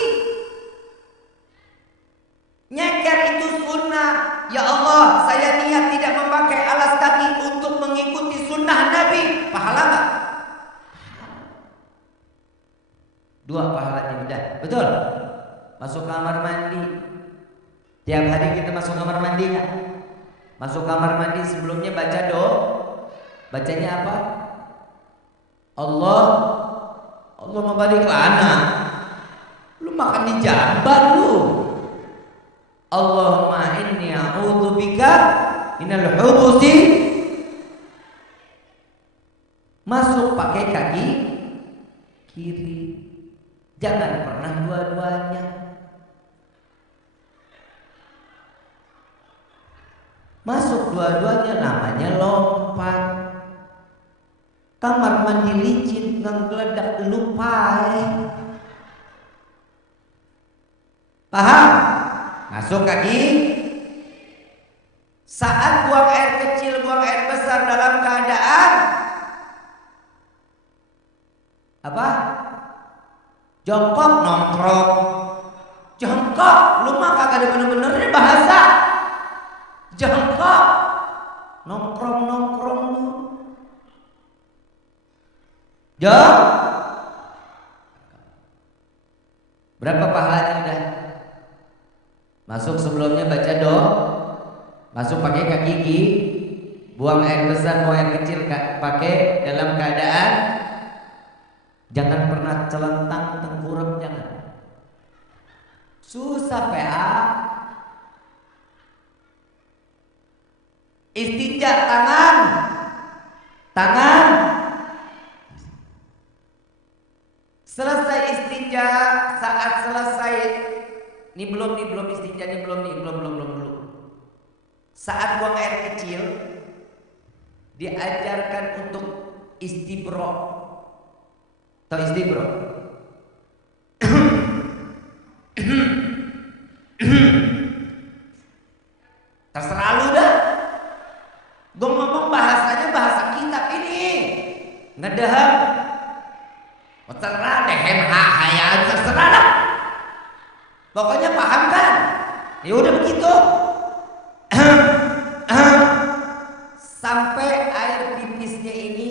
Nyeker itu sunnah. Ya Allah, saya niat tidak memakai alas kaki untuk mengikuti sunnah Nabi. Pahala gak? Dua pahalanya udah. Betul? Masuk kamar mandi. Tiap hari kita masuk kamar mandi gak? Masuk kamar mandi sebelumnya baca doa. Bacanya apa? Allah mau balik lana. Lu makan di jamban lu. Allahumma inni a'udzubika minal hubusi. Masuk pakai kaki kiri. Jangan pernah dua-duanya. Masuk dua-duanya namanya lompat. Kamar mandi licin ngegeledak lupai. Paham? Masuk kaki. Saat buang air kecil, buang air besar dalam keadaan apa? Jongkok nongkrong. Jongkok, lu mah kagak ada bener-benernya bahasa. Jongkok nongkrong lu. Berapa pahalanya udah? Masuk sebelumnya baca doa. Masuk pakai kaki kiri. Buang air besar, buang air kecil pakai dalam keadaan. Jangan pernah celentang tengkurap, jangan. Susah PA. Istinja tangan. Selesai istinja, saat selesai ini belum istinja, ini belum. saat buang air kecil diajarkan untuk istibro. Tahu istibro? Terserah lu dah. Gue ngomong bahasanya bahasa kitab ini. Ngedeham. Terserah dehem hayal terserah lah. Pokoknya paham kan? Ya udah begitu. Sampai air pipisnya ini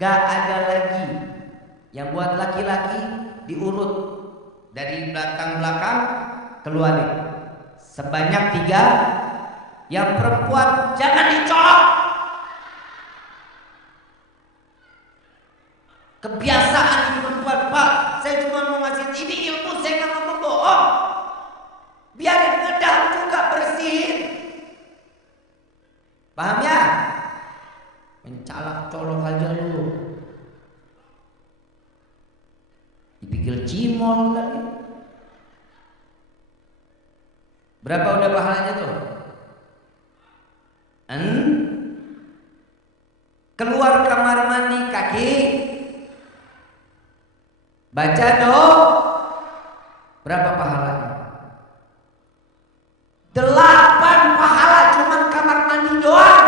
gak ada lagi. Yang buat laki-laki diurut dari belakang-belakang keluarin. Sebanyak 3. Yang perempuan jangan dicolok. Kebiasaan di perempuan, Pak. Saya cuma mau ngasih ini ilmu, saya nggak mau bohong. Biarin ngedah juga bersihin. Paham ya? Mencalak colok aja lu. Dipikir cimol lagi. Berapa udah pahalanya tuh? Keluar kamar mandi kaki, baca doa, berapa pahalanya? 8 pahala cuman kamar mandi doang.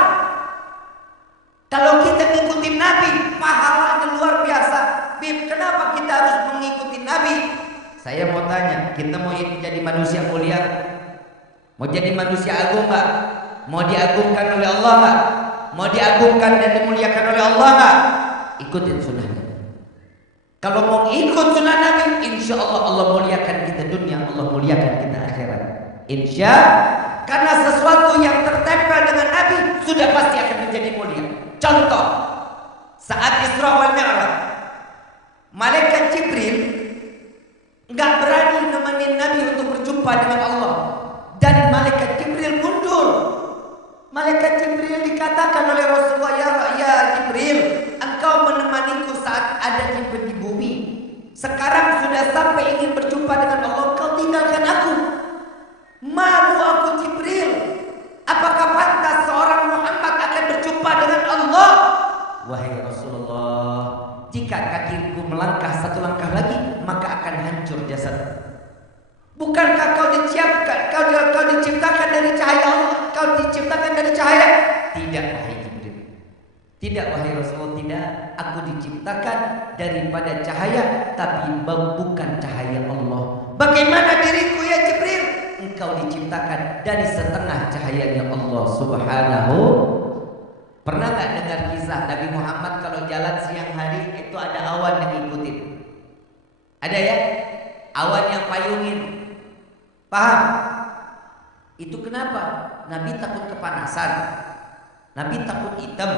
Kalau kita ngikutin Nabi, pahalanya luar biasa. Bib, kenapa kita harus mengikuti Nabi? Saya mau tanya, kita mau jadi manusia mulia? Mau jadi manusia agung nggak? Mau diagungkan oleh Allah nggak? Mau diagungkan dan dimuliakan oleh Allah nggak? Ikutin sunnahnya. Kalau mau ikut sunnah Nabi, insya Allah Allah muliakan kita dunia, Allah muliakan kita akhirat. Insya, karena sesuatu yang tertempel dengan Nabi sudah pasti akan menjadi mulia. Contoh, saat Isra wal Mi'raj, malaikat Jibril nggak berani nemenin Nabi untuk berjumpa dengan Allah, dan malaikat Jibril mundur. Malaikat Jibril dikatakan oleh Rasulullah, ya Jibril, engkau menemaniku saat ada di bumi. Sekarang sudah sampai ingin berjumpa dengan Allah, kau tinggalkan aku. Malu aku Jibril. Apakah pantas seorang Muhammad akan berjumpa dengan Allah? Wahai Rasulullah, jika kakiku melangkah 1 langkah lagi, maka akan hancur jasad. Bukankah kau diciptakan dari cahaya Allah? Kau diciptakan dari cahaya? Tidak, wahai Jibril. Tidak, wahai Rasulullah, tidak. Aku diciptakan daripada cahaya, tapi bukan cahaya Allah. Bagaimana diriku ya Jibril? Engkau diciptakan dari setengah cahayanya Allah Subhanahu. Pernah nggak dengar kisah Nabi Muhammad kalau jalan siang hari itu ada awan yang ngikutin? Ada ya? Awan yang payungin. Paham? Itu kenapa? Nabi takut kepanasan, Nabi takut hitam,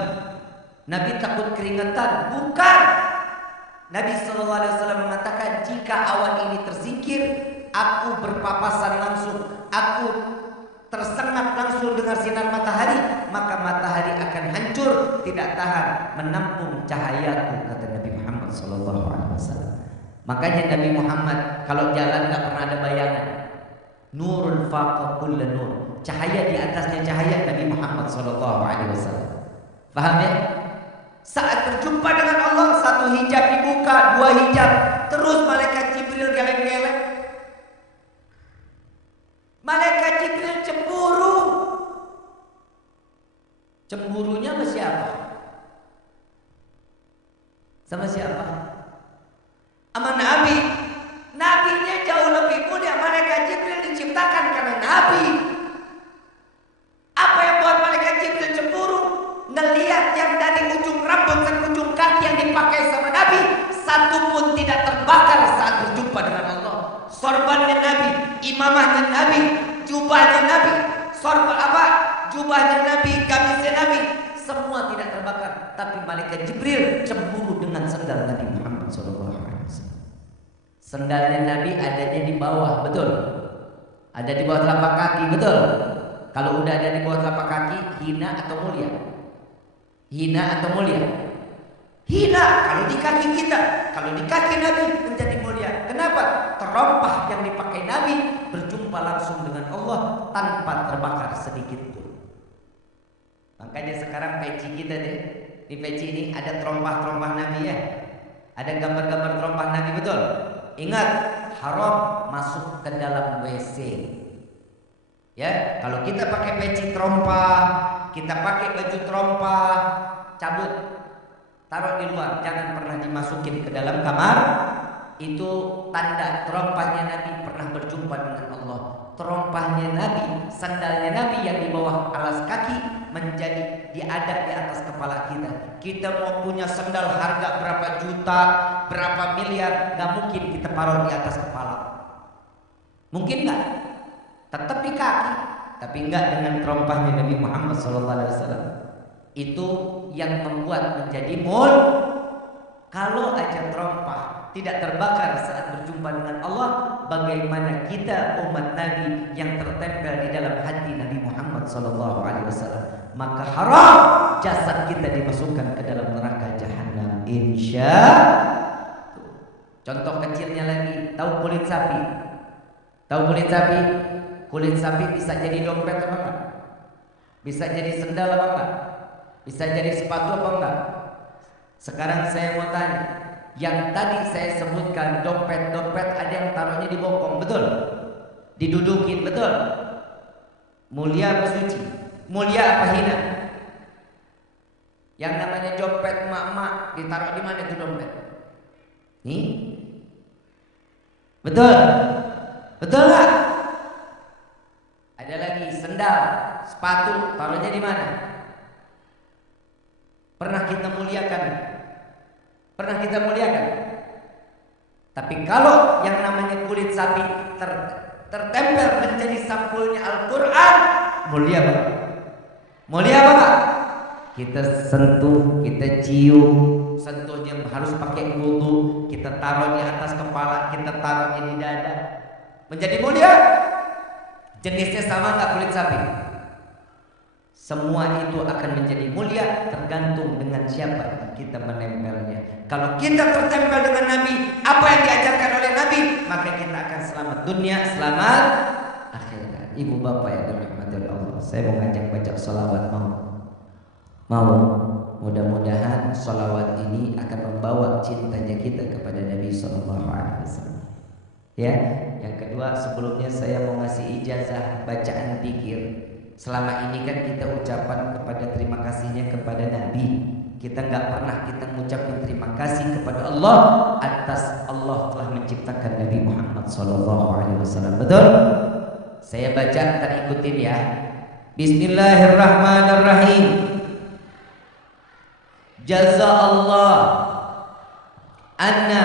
Nabi takut keringetan. Bukan. Nabi SAW mengatakan, jika awan ini tersingkir, aku berpapasan langsung, aku tersengat langsung dengan sinar matahari, maka matahari akan hancur, tidak tahan menampung cahayaku, kata Nabi Muhammad SAW. Makanya Nabi Muhammad kalau jalan nggak pernah ada bayangan. Nurul faqa kulla nur, cahaya di atasnya cahaya Nabi Muhammad SAW. Paham ya? Saat berjumpa dengan Allah, 1 hijab dibuka, 2 hijab, terus malaikat Jibril geleng-geleng. Malaikat Jibril cemburu. Cemburunya sama siapa? Sama siapa? Sama Nabi. Nabinya jauh lebih mulia. Malaikat Jibril diciptakan karena Nabi. Apa yang buat malaikat Jibril cemburu? Ngelihat yang dari ujung rambut dan ujung kaki yang dipakai sama Nabi, satu pun tidak terbakar saat berjumpa dengan Allah. Sorbannya Nabi, imamahnya Nabi, jubahnya Nabi, jubahnya Nabi, gamisnya Nabi, semua tidak terbakar. Tapi malaikat Jibril cemburu dengan sendal Nabi Muhammad SAW. Sendalnya Nabi adanya di bawah, betul? Ada di bawah telapak kaki, betul? Kalau udah ada di bawah telapak kaki, hina atau mulia? Hina atau mulia? Hina kalau di kaki kita, kalau di kaki Nabi menjadi mulia. Kenapa? Terompah yang dipakai Nabi berjumpa langsung dengan Allah tanpa terbakar sedikit pun. Makanya sekarang peci kita deh, di peci ini ada terompah-terompah Nabi ya. Ada gambar-gambar terompah Nabi, betul. Ingat, haram masuk ke dalam WC. Ya, kalau kita pakai peci terompah, kita pakai baju terompah, cabut, taruh di luar, jangan pernah dimasukin ke dalam kamar. Itu tanda terompahnya Nabi pernah berjumpa dengan Allah. Terompahnya Nabi, sandalnya Nabi yang di bawah alas kaki menjadi diadap di atas kepala kita. Kita mau punya sandal harga berapa juta, berapa miliar, gak mungkin kita taruh di atas kepala. Mungkin gak? Tetap di kaki, tapi enggak dengan terompahnya Nabi Muhammad SAW. Itu yang membuat menjadi mul. Kalau aja terompah tidak terbakar saat berjumpa dengan Allah, bagaimana kita umat Nabi yang tertempel di dalam hati Nabi Muhammad SAW? Maka haram jasad kita dimasukkan ke dalam neraka jahanam. Insya. Contoh kecilnya lagi, tahu kulit sapi? Tahu kulit sapi? Kulit sapi bisa jadi dompet apa enggak? Bisa jadi sendal apa enggak? Bisa jadi sepatu apa enggak? Sekarang saya mau tanya, yang tadi saya sebutkan dompet-dompet ada yang taruhnya di bokong, betul? Didudukin, betul? Mulia apa suci? Mulia apa hina? Yang namanya dompet emak-emak ditaruh di mana itu dompet? Nih, betul? Betul nggak? Ada lagi sendal, sepatu, taruhnya di mana? Pernah kita muliakan? Pernah kita muliakan? Tapi kalau yang namanya kulit sapi tertempel menjadi sampulnya Al-Quran, mulia banget. Mulia banget. Kita sentuh, kita cium, sentuhnya harus pakai wudu, kita taruh di atas kepala, kita taruhnya di dada, menjadi mulia. Jenisnya sama nggak kulit sapi? Semua itu akan menjadi mulia tergantung dengan siapa kita menempelnya. Kalau kita tertempel dengan Nabi, apa yang diajarkan oleh Nabi, maka kita akan selamat dunia, selamat akhirat. Ibu bapak yang dirahmati Allah, saya mau ngajak baca salawat, mau mudah-mudahan salawat ini akan membawa cintanya kita kepada Nabi SAW. Ya, yang kedua, sebelumnya saya mau ngasih ijazah bacaan dzikir. Selama ini kan kita ucapan kepada terima kasihnya kepada Nabi. Kita nggak pernah kita mengucapkan terima kasih kepada Allah atas Allah telah menciptakan Nabi Muhammad SAW. Betul? Saya baca, ntar ikutin ya. Bismillahirrahmanirrahim. Jazaallah anna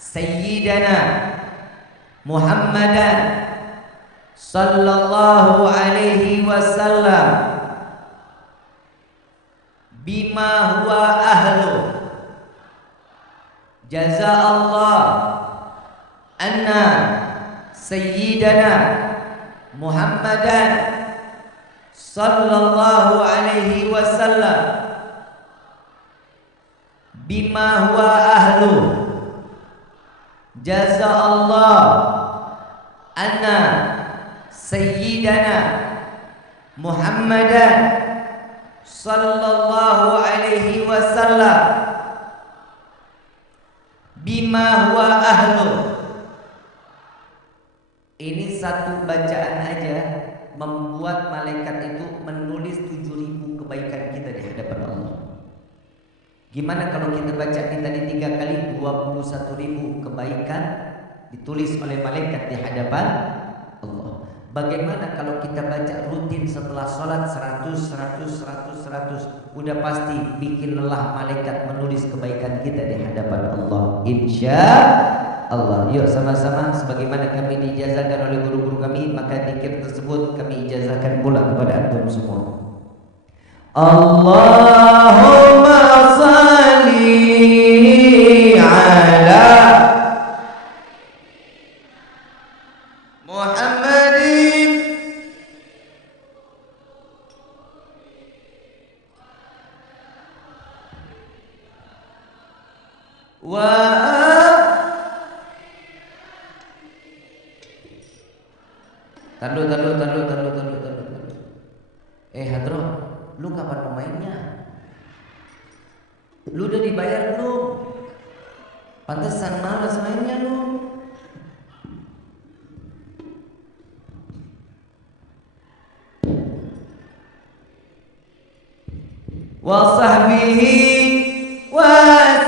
sayyidana Muhammadan sallallahu alaihi wasallam bima huwa ahlu. Jazaallah anna sayyidana Muhammadan sallallahu alaihi wasallam bima huwa ahlu. Jazaallah anna sayyidana Muhammadan sallallahu alaihi wasallam bima huwa ahlu. Ini satu bacaan aja membuat malaikat itu menulis 7.000 kebaikan kita di hadapan Allah. Gimana kalau kita baca ini tadi 3 kali, 21.000 kebaikan ditulis oleh malaikat di hadapan Allah. Bagaimana kalau kita baca rutin setelah sholat 100, 100, 100, 100, udah pasti bikin lelah malaikat menulis kebaikan kita di hadapan Allah. Insya Allah. Yuk sama-sama, sebagaimana kami diijazahkan oleh guru-guru kami, maka zikir tersebut kami ijazahkan pula kepada antum semua. Allahumma salli ala Muhammadin wa Taduh. Hadroh, Lu kapan pemainnya? Lu udah dibayar belum? Pantesan malas mainnya lu. Wa sahbihi wa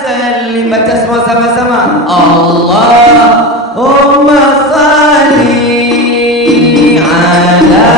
sallim. Baca semua sama-sama. Allahumma salli ala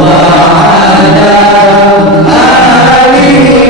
wa ala alihi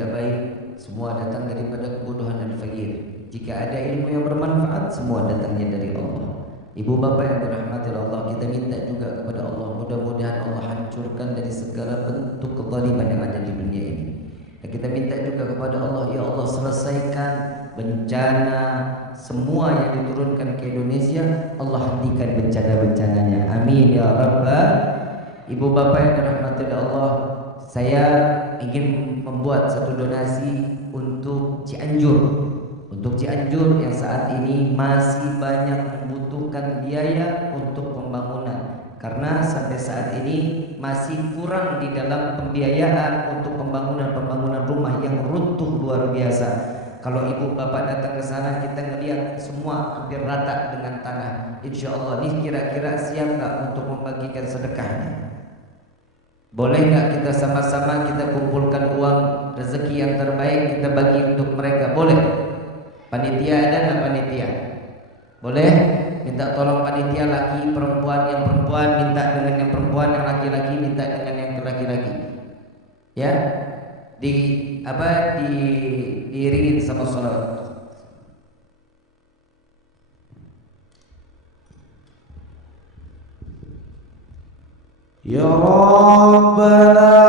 tidak baik, semua datang daripada kebodohan dan fakir. Jika ada ilmu yang bermanfaat, semua datangnya dari Allah. Ibu bapa yang dirahmati Allah, kita minta juga kepada Allah, mudah-mudahan Allah hancurkan dari segala bentuk kezaliman yang ada di dunia ini. Dan kita minta juga kepada Allah, ya Allah selesaikan bencana semua yang diturunkan ke Indonesia, Allah hentikan bencana-bencananya. Amin ya Rabbal. Ibu bapa yang dirahmati Allah, saya ingin membuat satu donasi untuk Cianjur. Untuk Cianjur yang saat ini masih banyak membutuhkan biaya untuk pembangunan, karena sampai saat ini masih kurang di dalam pembiayaan untuk pembangunan rumah yang runtuh luar biasa. Kalau ibu bapak datang ke sana, kita ngelihat semua hampir rata dengan tanah. Insya Allah ini kira-kira siap nggak untuk membagikan sedekahnya? Boleh nggak kita sama-sama kita kumpulkan uang rezeki yang terbaik, kita bagi untuk mereka? Boleh. Panitia ada nggak panitia? Boleh? Minta tolong panitia laki perempuan, yang perempuan minta dengan yang perempuan, yang laki-laki minta dengan yang laki-laki. Ya, diiringin sama sholawat. Ya Rabbana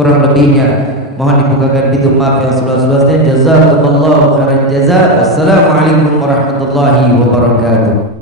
kurang lebihnya mohon dibukakan pintu maaf yang seluas-luasnya. Jazakumullahu khairan jazaa. Wassalamualaikum warahmatullahi wabarakatuh.